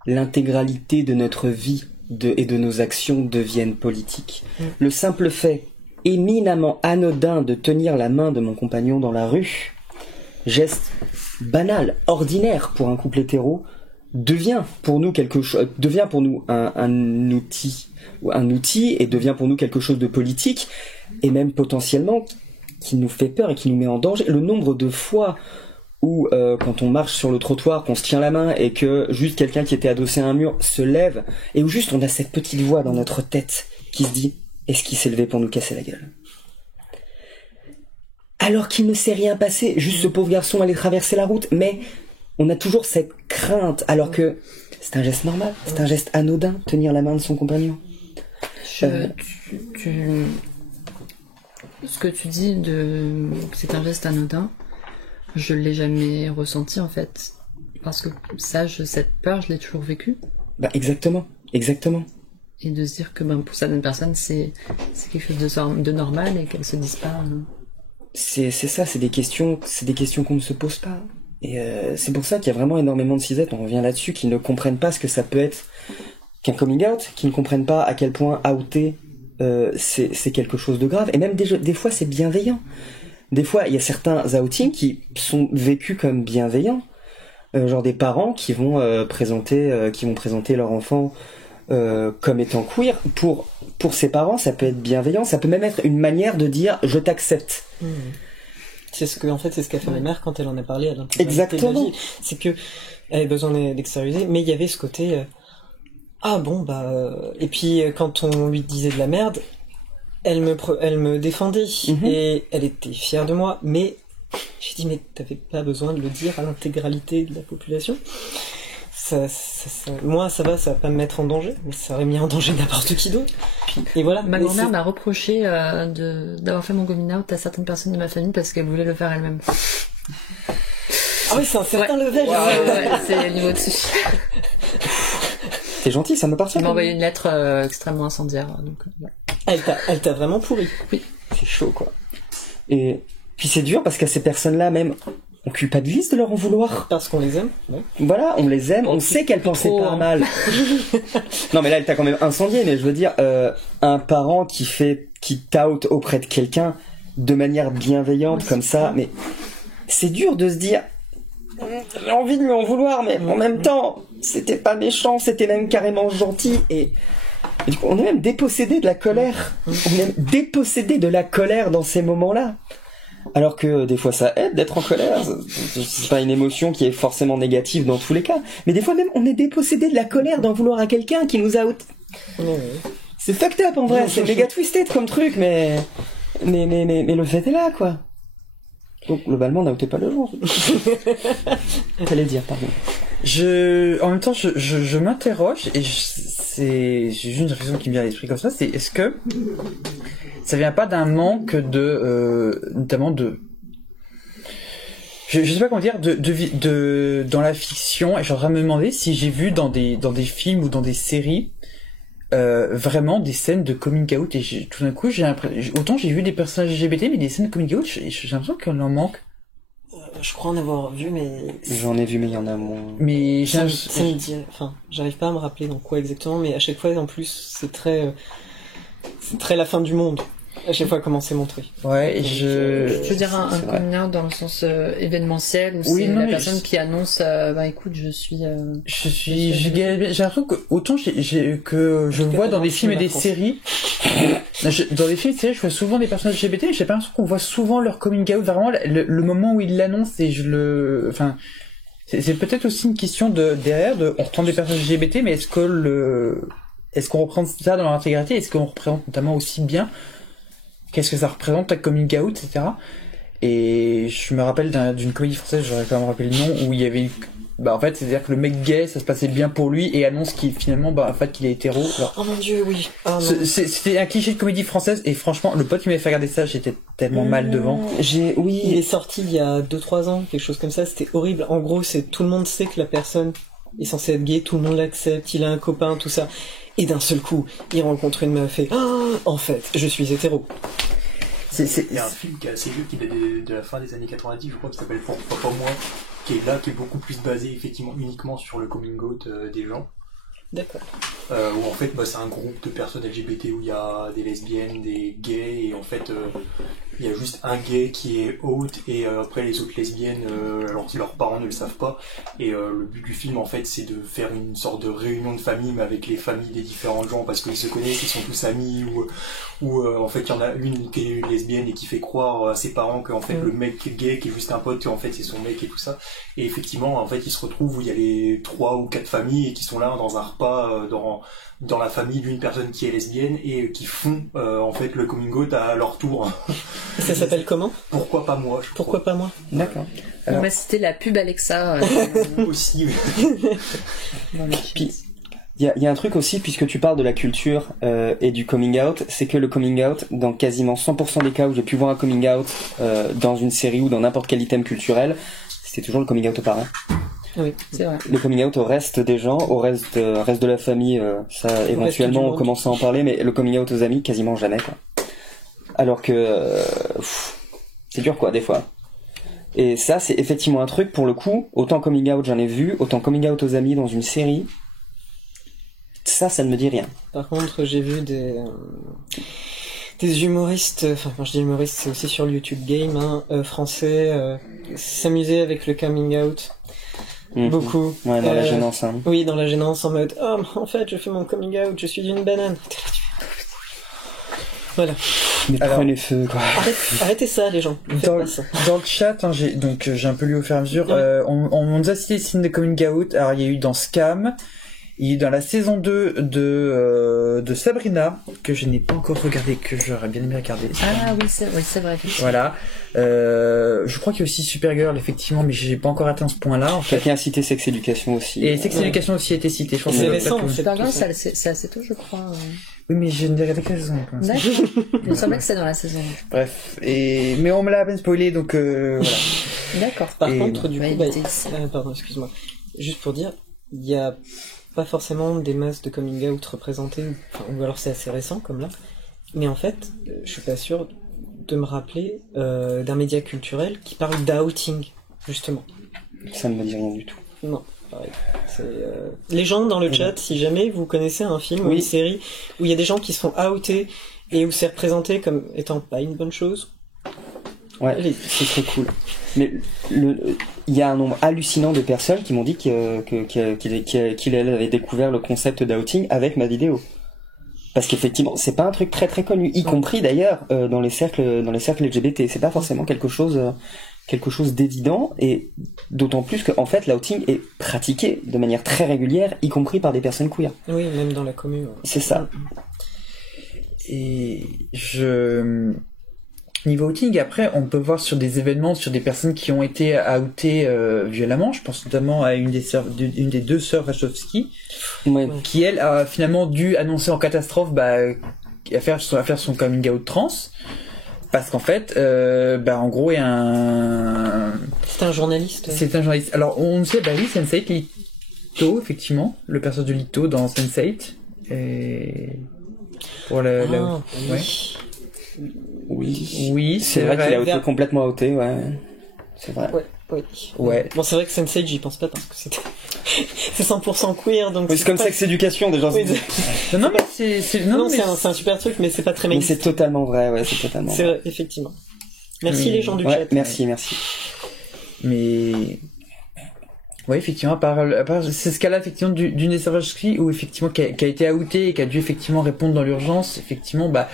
l'intégralité de notre vie et de nos actions deviennent politiques. Le simple fait éminemment anodin de tenir la main de mon compagnon dans la rue, geste banal, ordinaire pour un couple hétéro, devient pour nous un outil et devient pour nous quelque chose de politique et même potentiellement qui nous fait peur et qui nous met en danger. Le nombre de fois où quand on marche sur le trottoir, qu'on se tient la main et que juste quelqu'un qui était adossé à un mur se lève et où juste on a cette petite voix dans notre tête qui se dit « Est-ce qu'il s'est levé pour nous casser la gueule ?» Alors qu'il ne s'est rien passé, juste ce pauvre garçon allait traverser la route, mais on a toujours cette crainte, alors que c'est un geste normal, c'est un geste anodin, tenir la main de son compagnon. Ce que tu dis que c'est un geste anodin, je l'ai jamais ressenti en fait, parce que cette peur, je l'ai toujours vécue. Bah exactement. Et de se dire que pour certaines personnes, c'est quelque chose de normal et qu'elles se disent pas. C'est ça, c'est des questions qu'on ne se pose pas. Et c'est pour ça qu'il y a vraiment énormément de cisettes, on revient là-dessus, qui ne comprennent pas ce que ça peut être qu'un coming out, qui ne comprennent pas à quel point outer c'est quelque chose de grave. Et même des fois c'est bienveillant. Des fois il y a certains outings qui sont vécus comme bienveillants, genre des parents qui vont présenter leur enfant comme étant queer. Pour ses parents ça peut être bienveillant, ça peut même être une manière de dire je t'accepte. C'est ce qu'a fait ma mère quand elle en a parlé à l'intégralité. Exactement. De la vie. C'est que elle avait besoin d'extérioriser, mais il y avait ce côté et puis quand on lui disait de la merde, elle me défendait et elle était fière de moi, mais j'ai dit mais t'avais pas besoin de le dire à l'intégralité de la population. Moi ça va pas me mettre en danger, mais ça aurait mis en danger n'importe qui d'autre. Et voilà. Ma grand-mère m'a reproché d'avoir fait mon coming out à certaines personnes de ma famille parce qu'elle voulait le faire elle-même. Ah oui, c'est un certain level. Ouais, c'est le niveau dessus. C'est gentil, ça m'appartient. Elle m'a envoyé une lettre extrêmement incendiaire. Donc, ouais. Elle t'a vraiment pourri. Oui. C'est chaud quoi. Et puis c'est dur parce qu'à ces personnes-là même, on culpabilise de leur en vouloir. Parce qu'on les aime. Ouais. Voilà, on les aime, on sait qu'elles pensaient pas mal. Non mais là elle t'a quand même incendié, mais je veux dire, un parent qui tout auprès de quelqu'un de manière bienveillante comme ça, mais c'est dur de se dire j'ai envie de lui en vouloir, mais en même temps c'était pas méchant, c'était même carrément gentil. Et du coup on est même dépossédé de la colère. On est même dépossédé de la colère dans ces moments-là. Alors que des fois ça aide d'être en colère, c'est pas une émotion qui est forcément négative dans tous les cas, mais des fois même on est dépossédé de la colère d'en vouloir à quelqu'un qui nous a c'est fucked up en vrai, c'est méga twisted comme truc, mais le fait est là quoi. Donc globalement on outé pas le jour. Fallait dire, pardon. En même temps, je m'interroge et j'ai juste une réflexion qui me vient à l'esprit comme ça, c'est est-ce que ça vient pas d'un manque notamment de, je sais pas comment dire, de dans la fiction, et je suis en train de me demander si j'ai vu dans des films ou dans des séries vraiment des scènes de coming out, et tout d'un coup autant j'ai vu des personnages LGBT, mais des scènes de coming out, j'ai l'impression qu'on en manque. Je crois en avoir vu, mais j'en ai vu, mais il y en a moins. Mais j'arrive pas à me rappeler dans quoi exactement, mais à chaque fois en plus c'est très la fin du monde. à chaque fois comment c'est montré. Ouais, Je veux dire un coming out dans le sens événementiel où c'est la personne qui annonce écoute j'ai l'impression que autant que je vois dans des films et des séries dans des films et séries je vois souvent des personnages LGBT mais j'ai pas l'impression qu'on voit souvent leur coming out vraiment le moment où ils l'annoncent et c'est peut-être aussi une question on reprend des personnages LGBT mais est-ce qu'on représente ça dans leur intégralité, est-ce qu'on représente notamment aussi bien qu'est-ce que ça représente, ta coming out, etc. Et je me rappelle d'une comédie française, j'aurais quand même rappelé le nom, où il y avait en fait, c'est-à-dire que le mec gay, ça se passait bien pour lui, et annonce qu'il finalement, en fait, qu'il est hétéro. Alors, oh mon dieu, oui. C'était un cliché de comédie française, et franchement, le pote qui m'avait fait regarder ça, j'étais tellement mal devant. Il est sorti il y a 2-3 ans, quelque chose comme ça, c'était horrible. En gros, tout le monde sait que la personne est censée être gay, tout le monde l'accepte, il a un copain, tout ça. Et d'un seul coup, il rencontre une meuf et en fait, je suis hétéro. Il y a un film qui est assez vieux, qui date de la fin des années 90, je crois, qui s'appelle Pourquoi pas moi, qui est beaucoup plus basé effectivement uniquement sur le coming out des gens. D'accord. Où en fait c'est un groupe de personnes LGBT où il y a des lesbiennes, des gays, et en fait il y a juste un gay qui est out, et après les autres lesbiennes, alors que leurs parents ne le savent pas, et le but du film en fait c'est de faire une sorte de réunion de famille, mais avec les familles des différents gens, parce qu'ils se connaissent, ils sont tous amis, ou en fait il y en a une qui est lesbienne et qui fait croire à ses parents qu'en fait le mec gay qui est juste un pote, qu'en fait c'est son mec et tout ça, et effectivement en fait ils se retrouvent où il y a les 3 ou 4 familles et qui sont là dans un repas dans la famille d'une personne qui est lesbienne, et qui font en fait le coming out à leur tour. Ça s'appelle comment ? Pourquoi pas moi ? Pourquoi pas moi ? D'accord. On va citer la pub Alexa. Aussi. Puis il y a un truc aussi, puisque tu parles de la culture et du coming out, c'est que le coming out, dans quasiment 100% des cas où j'ai pu voir un coming out dans une série ou dans n'importe quel item culturel, c'était toujours le coming out aux parents. Oui, c'est vrai. Le coming out au reste des gens, au reste de la famille, ça éventuellement on commence à en parler, mais le coming out aux amis, quasiment jamais, quoi. Alors que c'est dur, quoi, des fois. Et ça, c'est effectivement un truc, pour le coup, autant coming out j'en ai vu, autant coming out aux amis dans une série, ça ne me dit rien. Par contre, j'ai vu des humoristes, enfin quand je dis humoristes, c'est aussi sur le YouTube Game, français, s'amuser avec le coming out. Beaucoup. Ouais, dans la gênance. Hein. Oui, dans la gênance, en mode en fait, je fais mon coming out, je suis une banane. Voilà. Mais prenez feu, quoi. Arrêtez ça, les gens. Dans le chat, j'ai un peu lu au fur et à mesure, on nous a cité les signes de coming out. Alors, il y a eu dans Scam, il y a eu dans la saison 2 de Sabrina, que je n'ai pas encore regardé, que j'aurais bien aimé regarder. Ah oui, c'est vrai. Voilà. Je crois qu'il y a aussi Supergirl, effectivement, mais j'ai pas encore atteint ce point-là, en fait. Quelqu'un a cité Sex Education aussi. Et Sex Education aussi a été cité, je pense. C'est récent, en fait. Supergirl, c'est assez tôt, je crois. Oui, mais je ne regardé que la saison. D'accord. Il me semblait que c'était dans la saison. Bref. Mais on me l'a à peine spoilé, donc voilà. D'accord. Par contre, du coup, pardon, excuse-moi. Juste pour dire, il y a pas forcément des masses de coming out représentées, ou alors c'est assez récent comme là, mais en fait je suis pas sûr de me rappeler d'un média culturel qui parle d'outing justement. Ça ne me dit rien du tout. Non, pareil. Les gens dans le chat, si jamais vous connaissez un film ou une série où il y a des gens qui se font outer et où c'est représenté comme étant pas une bonne chose, ouais, c'est très cool. Mais il y a un nombre hallucinant de personnes qui m'ont dit qu'il avait découvert le concept d'outing avec ma vidéo. Parce qu'effectivement, c'est pas un truc très très connu, y compris d'ailleurs dans les cercles LGBT. C'est pas forcément quelque chose d'évident, et d'autant plus qu'en fait l'outing est pratiqué de manière très régulière, y compris par des personnes queer. Oui, même dans la commune. Ouais. C'est ça. Et niveau outing, après, on peut voir sur des événements, sur des personnes qui ont été outées violemment. Je pense notamment à une des deux sœurs Wachowski, qui elle a finalement dû annoncer en catastrophe à faire son coming out trans, parce qu'en fait, en gros, il y a un... C'est un journaliste. C'est un journaliste. Alors, on sait, oui, Sense8 Lito, effectivement, le personnage de Lito dans Sense8. Et pour Oui, c'est vrai qu'il a été complètement outé, ouais. C'est vrai. Ouais. Ouais. Bon, c'est vrai que Sense8, j'y pense pas parce que c'était... c'est 100% queer, donc Oui, c'est comme pas... sex éducation, des gens se Oui, disent. Non, mais c'est non, mais c'est un super truc, mais c'est pas très Mais mainstream. c'est totalement vrai, ouais, c'est totalement C'est vrai. vrai, effectivement. Merci les gens du Ouais, chat. merci. Mais ouais, effectivement, à part c'est ce cas-là effectivement d'une esclavagerie où effectivement qui a été outé et qui a dû effectivement répondre dans l'urgence, effectivement, bah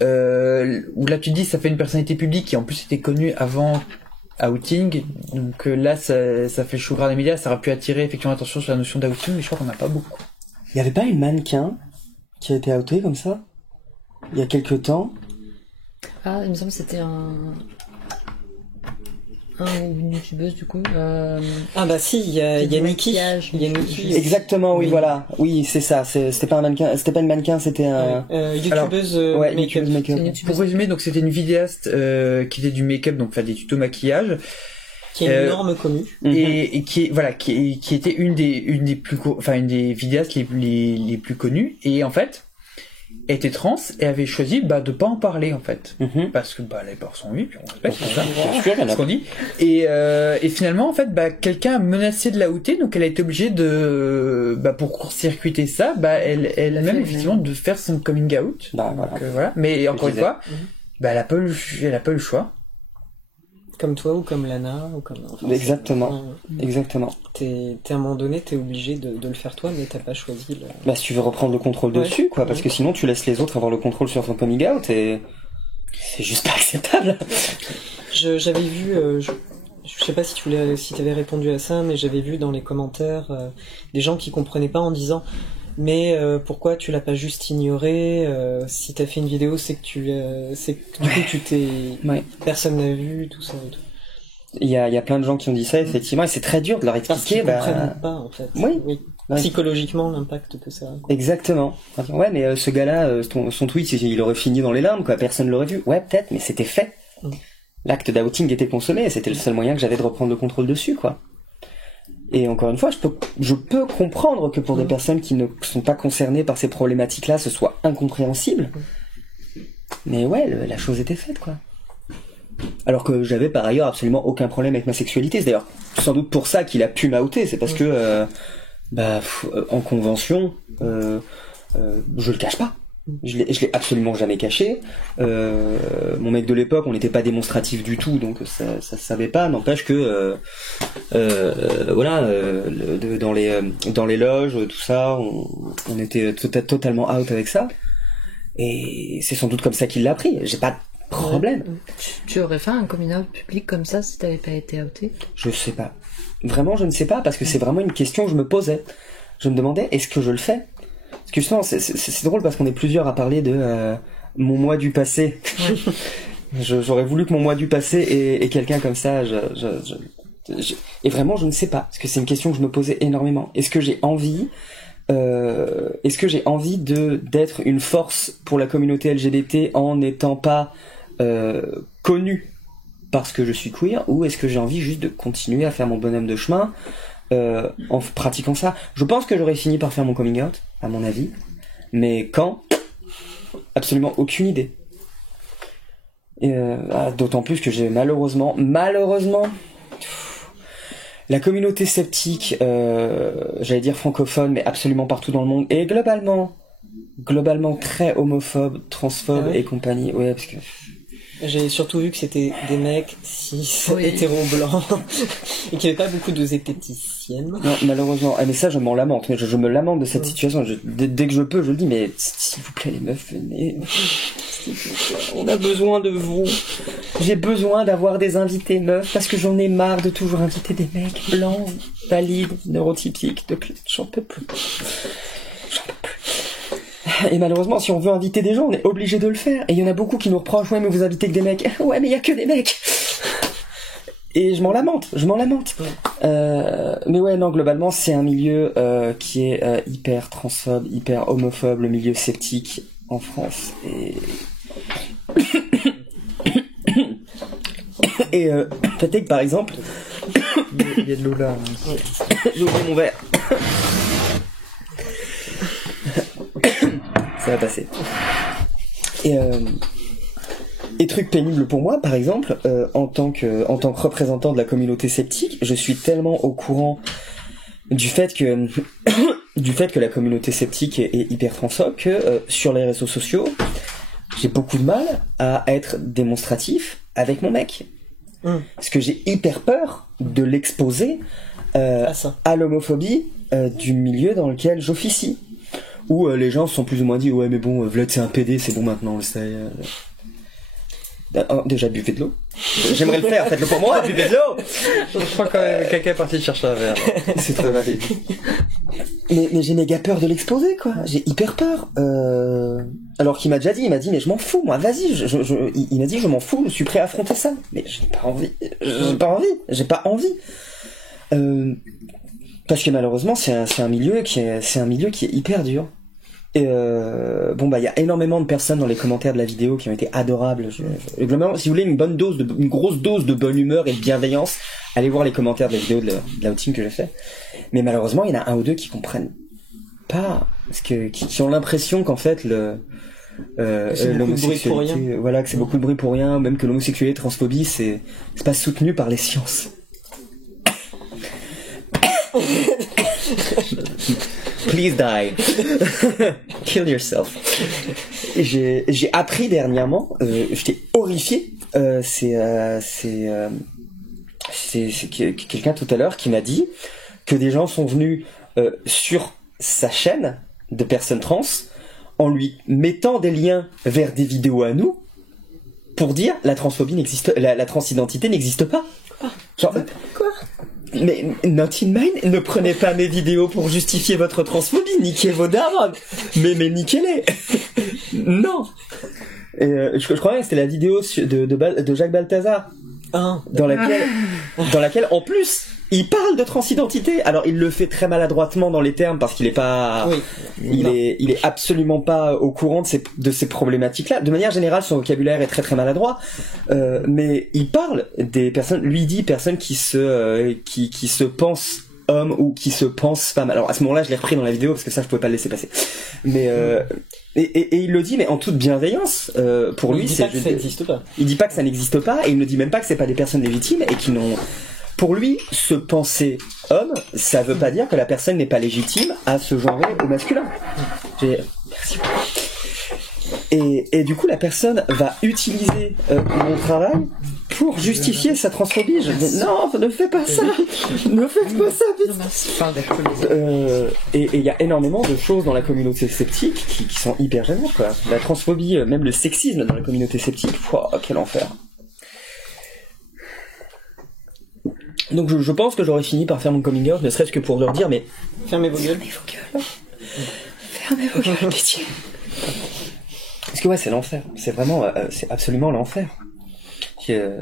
où là tu dis ça fait une personnalité publique qui en plus était connue avant outing, donc là ça fait chaud gras des médias, ça aurait pu attirer effectivement l'attention sur la notion d'outing, mais je crois qu'on n'a pas beaucoup. Il y avait pas une mannequin qui a été outée comme ça il y a quelques temps. Ah, il me semble que c'était une youtubeuse du coup. Ah bah si, il y a du Nikki. maquillage. Il y a Nikki. Exactement, oui, Oui. voilà. Oui, c'est ça. C'était pas un mannequin, c'était pas une mannequin, c'était un. YouTubeuse Ouais, make-up. YouTubeuse make-up. C'est une youtubeuse. Pour résumer, donc c'était une vidéaste qui faisait du make-up, donc des tutos maquillage. Qui est une norme commune. Et qui était une des vidéastes les plus connues, et en fait était trans et avait choisi de pas en parler en fait, parce que les porcs sont vus, puis on respecte ça, c'est ce qu'on dit, et finalement en fait quelqu'un a menacé de la outer, donc elle a été obligée de pour court-circuiter ça, elle-même effectivement de faire son coming out. Voilà. Donc, voilà, mais encore une fois elle a pas eu le choix. Comme toi ou comme Lana ou comme. Enfin, Exactement. T'es à un moment donné, t'es obligé de le faire toi, mais t'as pas choisi le. Si tu veux reprendre le contrôle dessus, quoi, parce que sinon tu laisses les autres avoir le contrôle sur ton coming out et c'est juste pas acceptable. J'avais vu, je sais pas si t'avais répondu à ça, mais j'avais vu dans les commentaires des gens qui comprenaient pas en disant. Mais pourquoi tu l'as pas juste ignoré si t'as fait une vidéo, c'est que du coup tu t'es personne n'a vu tout ça et tout. Il y a plein de gens qui ont dit ça effectivement et c'est très dur de leur expliquer. Parce qu'ils comprennent pas en fait. Oui. Psychologiquement l'impact que ça a. Exactement. Ouais, mais ce gars-là, son tweet, il aurait fini dans les larmes, quoi. Personne l'aurait vu. Ouais, peut-être, mais c'était fait. L'acte d'outing était consommé et c'était le seul moyen que j'avais de reprendre le contrôle dessus, quoi. Et encore une fois, je peux comprendre que pour des personnes qui ne sont pas concernées par ces problématiques-là, ce soit incompréhensible. Mais ouais, la chose était faite, quoi. Alors que j'avais par ailleurs absolument aucun problème avec ma sexualité. C'est d'ailleurs sans doute pour ça qu'il a pu m'outer. C'est parce que, en convention, je le cache pas. Je l'ai absolument jamais caché. Mon mec de l'époque, on n'était pas démonstratif du tout, donc ça se savait pas. N'empêche que dans les loges, tout ça, on était totalement out avec ça. Et c'est sans doute comme ça qu'il l'a pris. J'ai pas de problème. Tu aurais fait un coming out public comme ça si t'avais pas été outé? Je sais pas. Vraiment, je ne sais pas, parce que c'est vraiment une question que je me posais. Je me demandais, est-ce que je le fais? Parce que justement, c'est drôle parce qu'on est plusieurs à parler de mon moi du passé. J'aurais voulu que mon moi du passé ait quelqu'un comme ça. Et vraiment, je ne sais pas. Parce que c'est une question que je me posais énormément. Est-ce que j'ai envie d'être une force pour la communauté LGBT en n'étant pas connu parce que je suis queer, ou est-ce que j'ai envie juste de continuer à faire mon bonhomme de chemin en pratiquant ça? Je pense que j'aurais fini par faire mon coming out, à mon avis, mais quand? Absolument aucune idée. D'autant plus que j'ai malheureusement, la communauté sceptique, j'allais dire francophone, mais absolument partout dans le monde, et globalement très homophobe, transphobe et compagnie. Ouais, parce que j'ai surtout vu que c'était des mecs cis, hétéro blancs, et qu'il n'y avait pas beaucoup de zététiciennes. Non, malheureusement. Mais ça, je m'en lamente. Je me lamente de cette situation. Dès que je peux, je le dis, mais s'il vous plaît, les meufs, venez. On a besoin de vous. J'ai besoin d'avoir des invités meufs, parce que j'en ai marre de toujours inviter des mecs blancs, valides, neurotypiques, j'en peux plus. Et malheureusement, si on veut inviter des gens, on est obligé de le faire. Et il y en a beaucoup qui nous reprochent, ouais, mais vous invitez que des mecs. Ouais, mais il y a que des mecs. Et je m'en lamente. Mais ouais, non, globalement, c'est un milieu qui est hyper transphobe, hyper homophobe, le milieu sceptique en France. Et peut-être que par exemple, il y a de l'eau là. J'ai oublié mon verre. Ça va passer. Et truc pénible pour moi, par exemple, en tant que représentant de la communauté sceptique, je suis tellement au courant du fait que la communauté sceptique est hyper transphobe, que sur les réseaux sociaux, j'ai beaucoup de mal à être démonstratif avec mon mec. Parce que j'ai hyper peur de l'exposer à l'homophobie du milieu dans lequel j'officie. Où les gens sont plus ou moins dit ouais mais bon Vlad c'est un PD, c'est bon maintenant on le sait. Déjà buvez de l'eau. J'aimerais le faire, faites-le pour moi, buvez de l'eau. Je crois que quelqu'un est parti chercher un verre. C'est très valide. Mais j'ai méga peur de l'exposer quoi. J'ai hyper peur. Alors qu'il m'a déjà dit, il m'a dit mais je m'en fous moi, vas-y. Il m'a dit je m'en fous, je suis prêt à affronter ça. Mais j'ai pas envie. J'ai pas envie. Parce que malheureusement c'est un milieu qui est hyper dur. Et bon bah il y a énormément de personnes dans les commentaires de la vidéo qui ont été adorables. Globalement, si vous voulez une grosse dose de bonne humeur et de bienveillance, allez voir les commentaires de la vidéo de l'outing que j'ai fait. Mais malheureusement, il y en a un ou deux qui comprennent pas, parce que qui ont l'impression qu'en fait l'homosexualité, voilà, que c'est beaucoup de bruit pour rien, même que l'homosexualité, transphobie, c'est pas soutenu par les sciences. Please die. Kill yourself. J'ai appris dernièrement, j'étais horrifié, c'est quelqu'un tout à l'heure qui m'a dit que des gens sont venus sur sa chaîne de personnes trans en lui mettant des liens vers des vidéos à nous pour dire la transphobie n'existe, la transidentité n'existe pas. Genre, quoi? Mais not in mine, ne prenez pas mes vidéos pour justifier votre transphobie, niquez vos darons, mais niquez-les. Non. Et je crois bien que c'était la vidéo de Jacques Balthazar, dans laquelle en plus il parle de transidentité. Alors il le fait très maladroitement dans les termes parce qu'il est pas, il est absolument pas au courant de ces problématiques-là. De manière générale, son vocabulaire est très très maladroit, mais il parle des personnes, lui dit personnes qui se pensent hommes ou qui se pensent femmes. Alors à ce moment-là, je l'ai repris dans la vidéo parce que ça je pouvais pas le laisser passer. Mais et il le dit mais en toute bienveillance. Pour lui, il dit pas que ça n'existe pas. Il dit pas que ça n'existe pas et il ne dit même pas que c'est pas des personnes légitimes et qui n'ont. Pour lui, se penser homme, ça veut pas dire que la personne n'est pas légitime à se genrer au masculin. Merci. Et du coup, la personne va utiliser mon travail pour justifier sa transphobie. Je dis non, ne fais pas ça, ne faites pas ça, vite. Et il y a énormément de choses dans la communauté sceptique qui sont hyper gênantes, quoi. La transphobie, même le sexisme dans la communauté sceptique, quel enfer. Donc je pense que j'aurais fini par faire mon coming out, ne serait-ce que pour leur dire, mais fermez vos gueules. Fermez vos gueules, pitié. Parce que ouais, c'est l'enfer. C'est vraiment, c'est absolument l'enfer.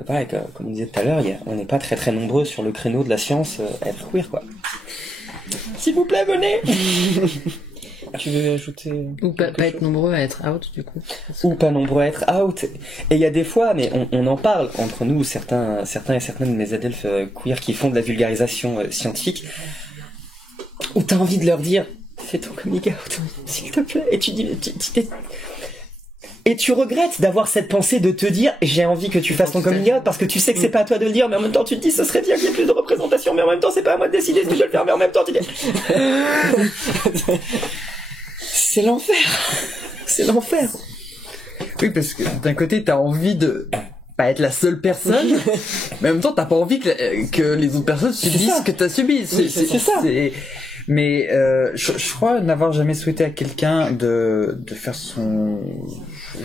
Pareil, comme on disait tout à l'heure, on n'est pas très très nombreux sur le créneau de la science à être queer, quoi. S'il vous plaît, venez. Tu veux ajouter ou pas être nombreux à être out du coup, ou pas nombreux à être out. Et il y a des fois, mais on en parle entre nous, certains et certaines de mes adelphes queer qui font de la vulgarisation scientifique, où t'as envie de leur dire fais ton coming out s'il te plaît, et tu dis et tu regrettes d'avoir cette pensée de te dire j'ai envie que tu fasses ton coming out parce que tu sais que c'est pas à toi de le dire, mais en même temps tu te dis ce serait bien qu'il y ait plus de représentation, mais en même temps c'est pas à moi de décider si je vais le faire, mais en même temps tu dis c'est l'enfer. C'est l'enfer. Oui, parce que d'un côté, t'as envie de pas être la seule personne, mais en même temps, t'as pas envie que les autres personnes subissent ce que t'as subi. C'est ça. Mais je crois n'avoir jamais souhaité à quelqu'un de faire son.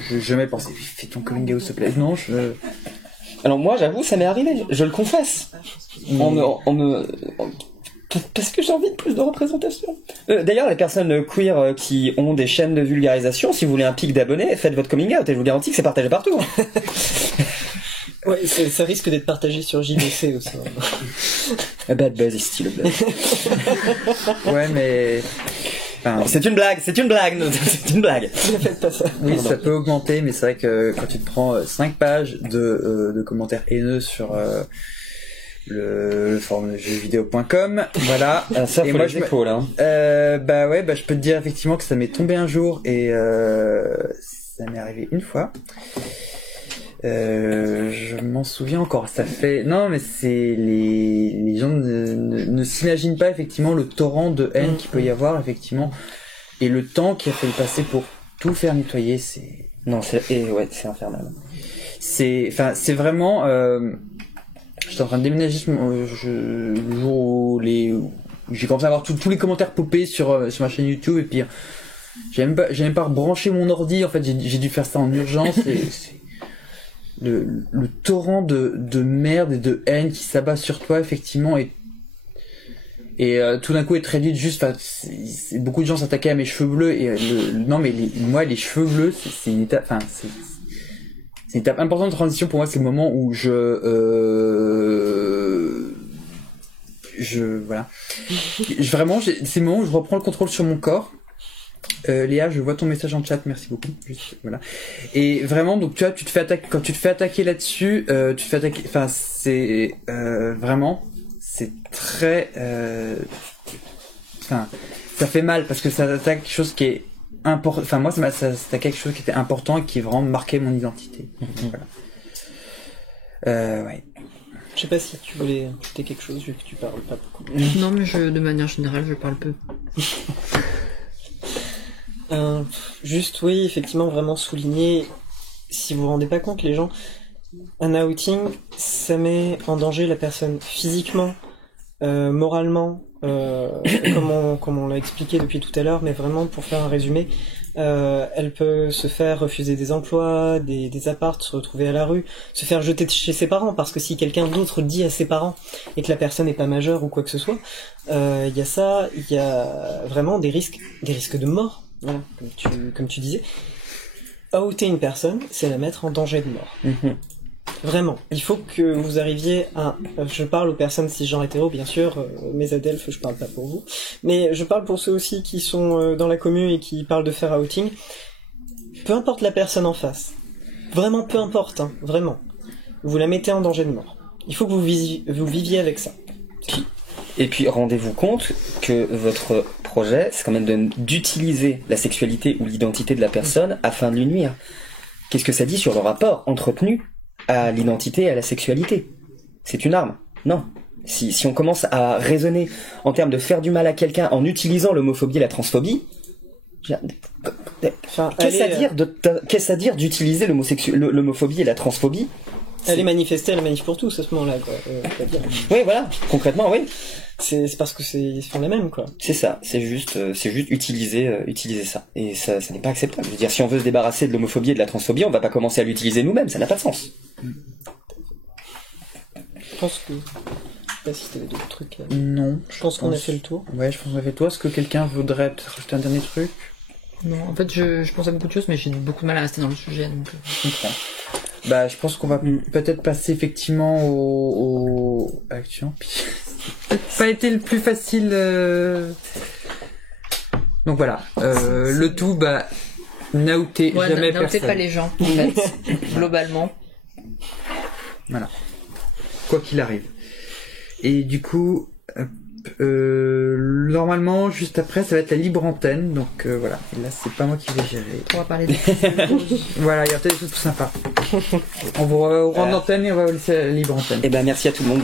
Je n'ai jamais pensé. Fais ton coming out, s'il te plaît. Non, Alors moi, j'avoue, ça m'est arrivé. Je le confesse. Parce que j'ai envie de plus de représentation. D'ailleurs, les personnes queer qui ont des chaînes de vulgarisation, si vous voulez un pic d'abonnés, faites votre coming out et je vous garantis que c'est partagé partout. Ouais, ça risque d'être partagé sur JBC aussi. A bad buzz is still a buzz. Ouais, mais... Enfin, c'est une blague. C'est une blague. Ne faites pas ça. Oui, ça peut augmenter, mais c'est vrai que quand tu te prends 5 pages de commentaires haineux sur... le forum de jeuxvideo.com, voilà. Ça, et faut moi les échos, là. Je peux te dire effectivement que ça m'est tombé un jour et ça m'est arrivé une fois. Je m'en souviens encore. Ça fait non, mais c'est les gens ne s'imaginent pas effectivement le torrent de haine qu'il peut y avoir effectivement et le temps qu'il a fallu passer pour tout faire nettoyer. C'est infernal. C'est vraiment. J'étais en train de déménager le jour où j'ai commencé à avoir tous les commentaires popés sur ma chaîne YouTube et puis j'ai même pas rebranché mon ordi. En fait, j'ai dû faire ça en urgence. C'est le torrent de merde et de haine qui s'abat sur toi effectivement et tout d'un coup être réduit juste beaucoup de gens s'attaquaient à mes cheveux bleus et moi les cheveux bleus c'est une étape c'est une étape importante de transition pour moi. C'est le moment où vraiment c'est le moment où je reprends le contrôle sur mon corps. Léa, je vois ton message en chat, merci beaucoup. Juste, voilà. Et vraiment, donc tu vois, quand tu te fais attaquer là-dessus, c'est vraiment, c'est très, ça fait mal parce que ça attaque quelque chose qui est important. Enfin, moi, ça attaquait quelque chose qui était important et qui vraiment marquait mon identité. Voilà. Ouais. Je sais pas si tu voulais ajouter quelque chose vu que tu parles pas beaucoup. Non, mais de manière générale, je parle peu. Juste, oui, effectivement, vraiment souligner, si vous vous rendez pas compte, les gens, un outing, ça met en danger la personne physiquement, moralement, comme on l'a expliqué depuis tout à l'heure, mais vraiment, pour faire un résumé, elle peut se faire refuser des emplois, des apparts, se retrouver à la rue, se faire jeter de chez ses parents, parce que si quelqu'un d'autre dit à ses parents, et que la personne n'est pas majeure ou quoi que ce soit, il y a ça, il y a vraiment des risques de mort. Voilà, comme tu disais, outer une personne, c'est la mettre en danger de mort. Vraiment, il faut que vous arriviez à... Je parle aux personnes cisgenres hétéros, bien sûr, mes adelphes, je parle pas pour vous, mais je parle pour ceux aussi qui sont dans la commune et qui parlent de faire outing. Peu importe la personne en face, vraiment peu importe, hein, vraiment, vous la mettez en danger de mort. Il faut que vous viviez avec ça. Et puis rendez-vous compte que votre projet, c'est quand même d'utiliser la sexualité ou l'identité de la personne afin de lui nuire. Qu'est-ce que ça dit sur le rapport entretenu à l'identité et à la sexualité? C'est une arme. Non. Si on commence à raisonner en termes de faire du mal à quelqu'un en utilisant l'homophobie et la transphobie, qu'est-ce à dire d'utiliser l'homophobie et la transphobie? Aller manifester à la manif pour tous à ce moment-là, quoi. Oui, voilà. Concrètement, oui. C'est parce que ils font les mêmes, quoi. C'est ça. C'est juste utiliser ça. Et ça n'est pas acceptable. Je veux dire, si on veut se débarrasser de l'homophobie et de la transphobie, on va pas commencer à l'utiliser nous-mêmes. Ça n'a pas de sens. Je pense que... Je sais pas si t'avais d'autres trucs. Non. Je pense qu'on a fait le tour. Ouais, je pense qu'on a fait le tour. Est-ce que quelqu'un voudrait peut-être rajouter un dernier truc? Non, en fait, je pense à beaucoup de choses, mais j'ai beaucoup de mal à rester dans le sujet, donc... Je comprends. Bah, je pense qu'on va peut-être passer effectivement au action. Puis peut-être pas été le plus facile. Donc voilà, le tout, n'outez jamais personne. N'outez pas les gens, en fait, globalement. Voilà. Quoi qu'il arrive. Et du coup, normalement, juste après, ça va être la libre antenne. Donc voilà. Et là, c'est pas moi qui vais gérer. On va parler de Voilà, il y a peut-être des choses plus sympas. On va rendre l'antenne et on va laisser la libre antenne. Et merci à tout le monde.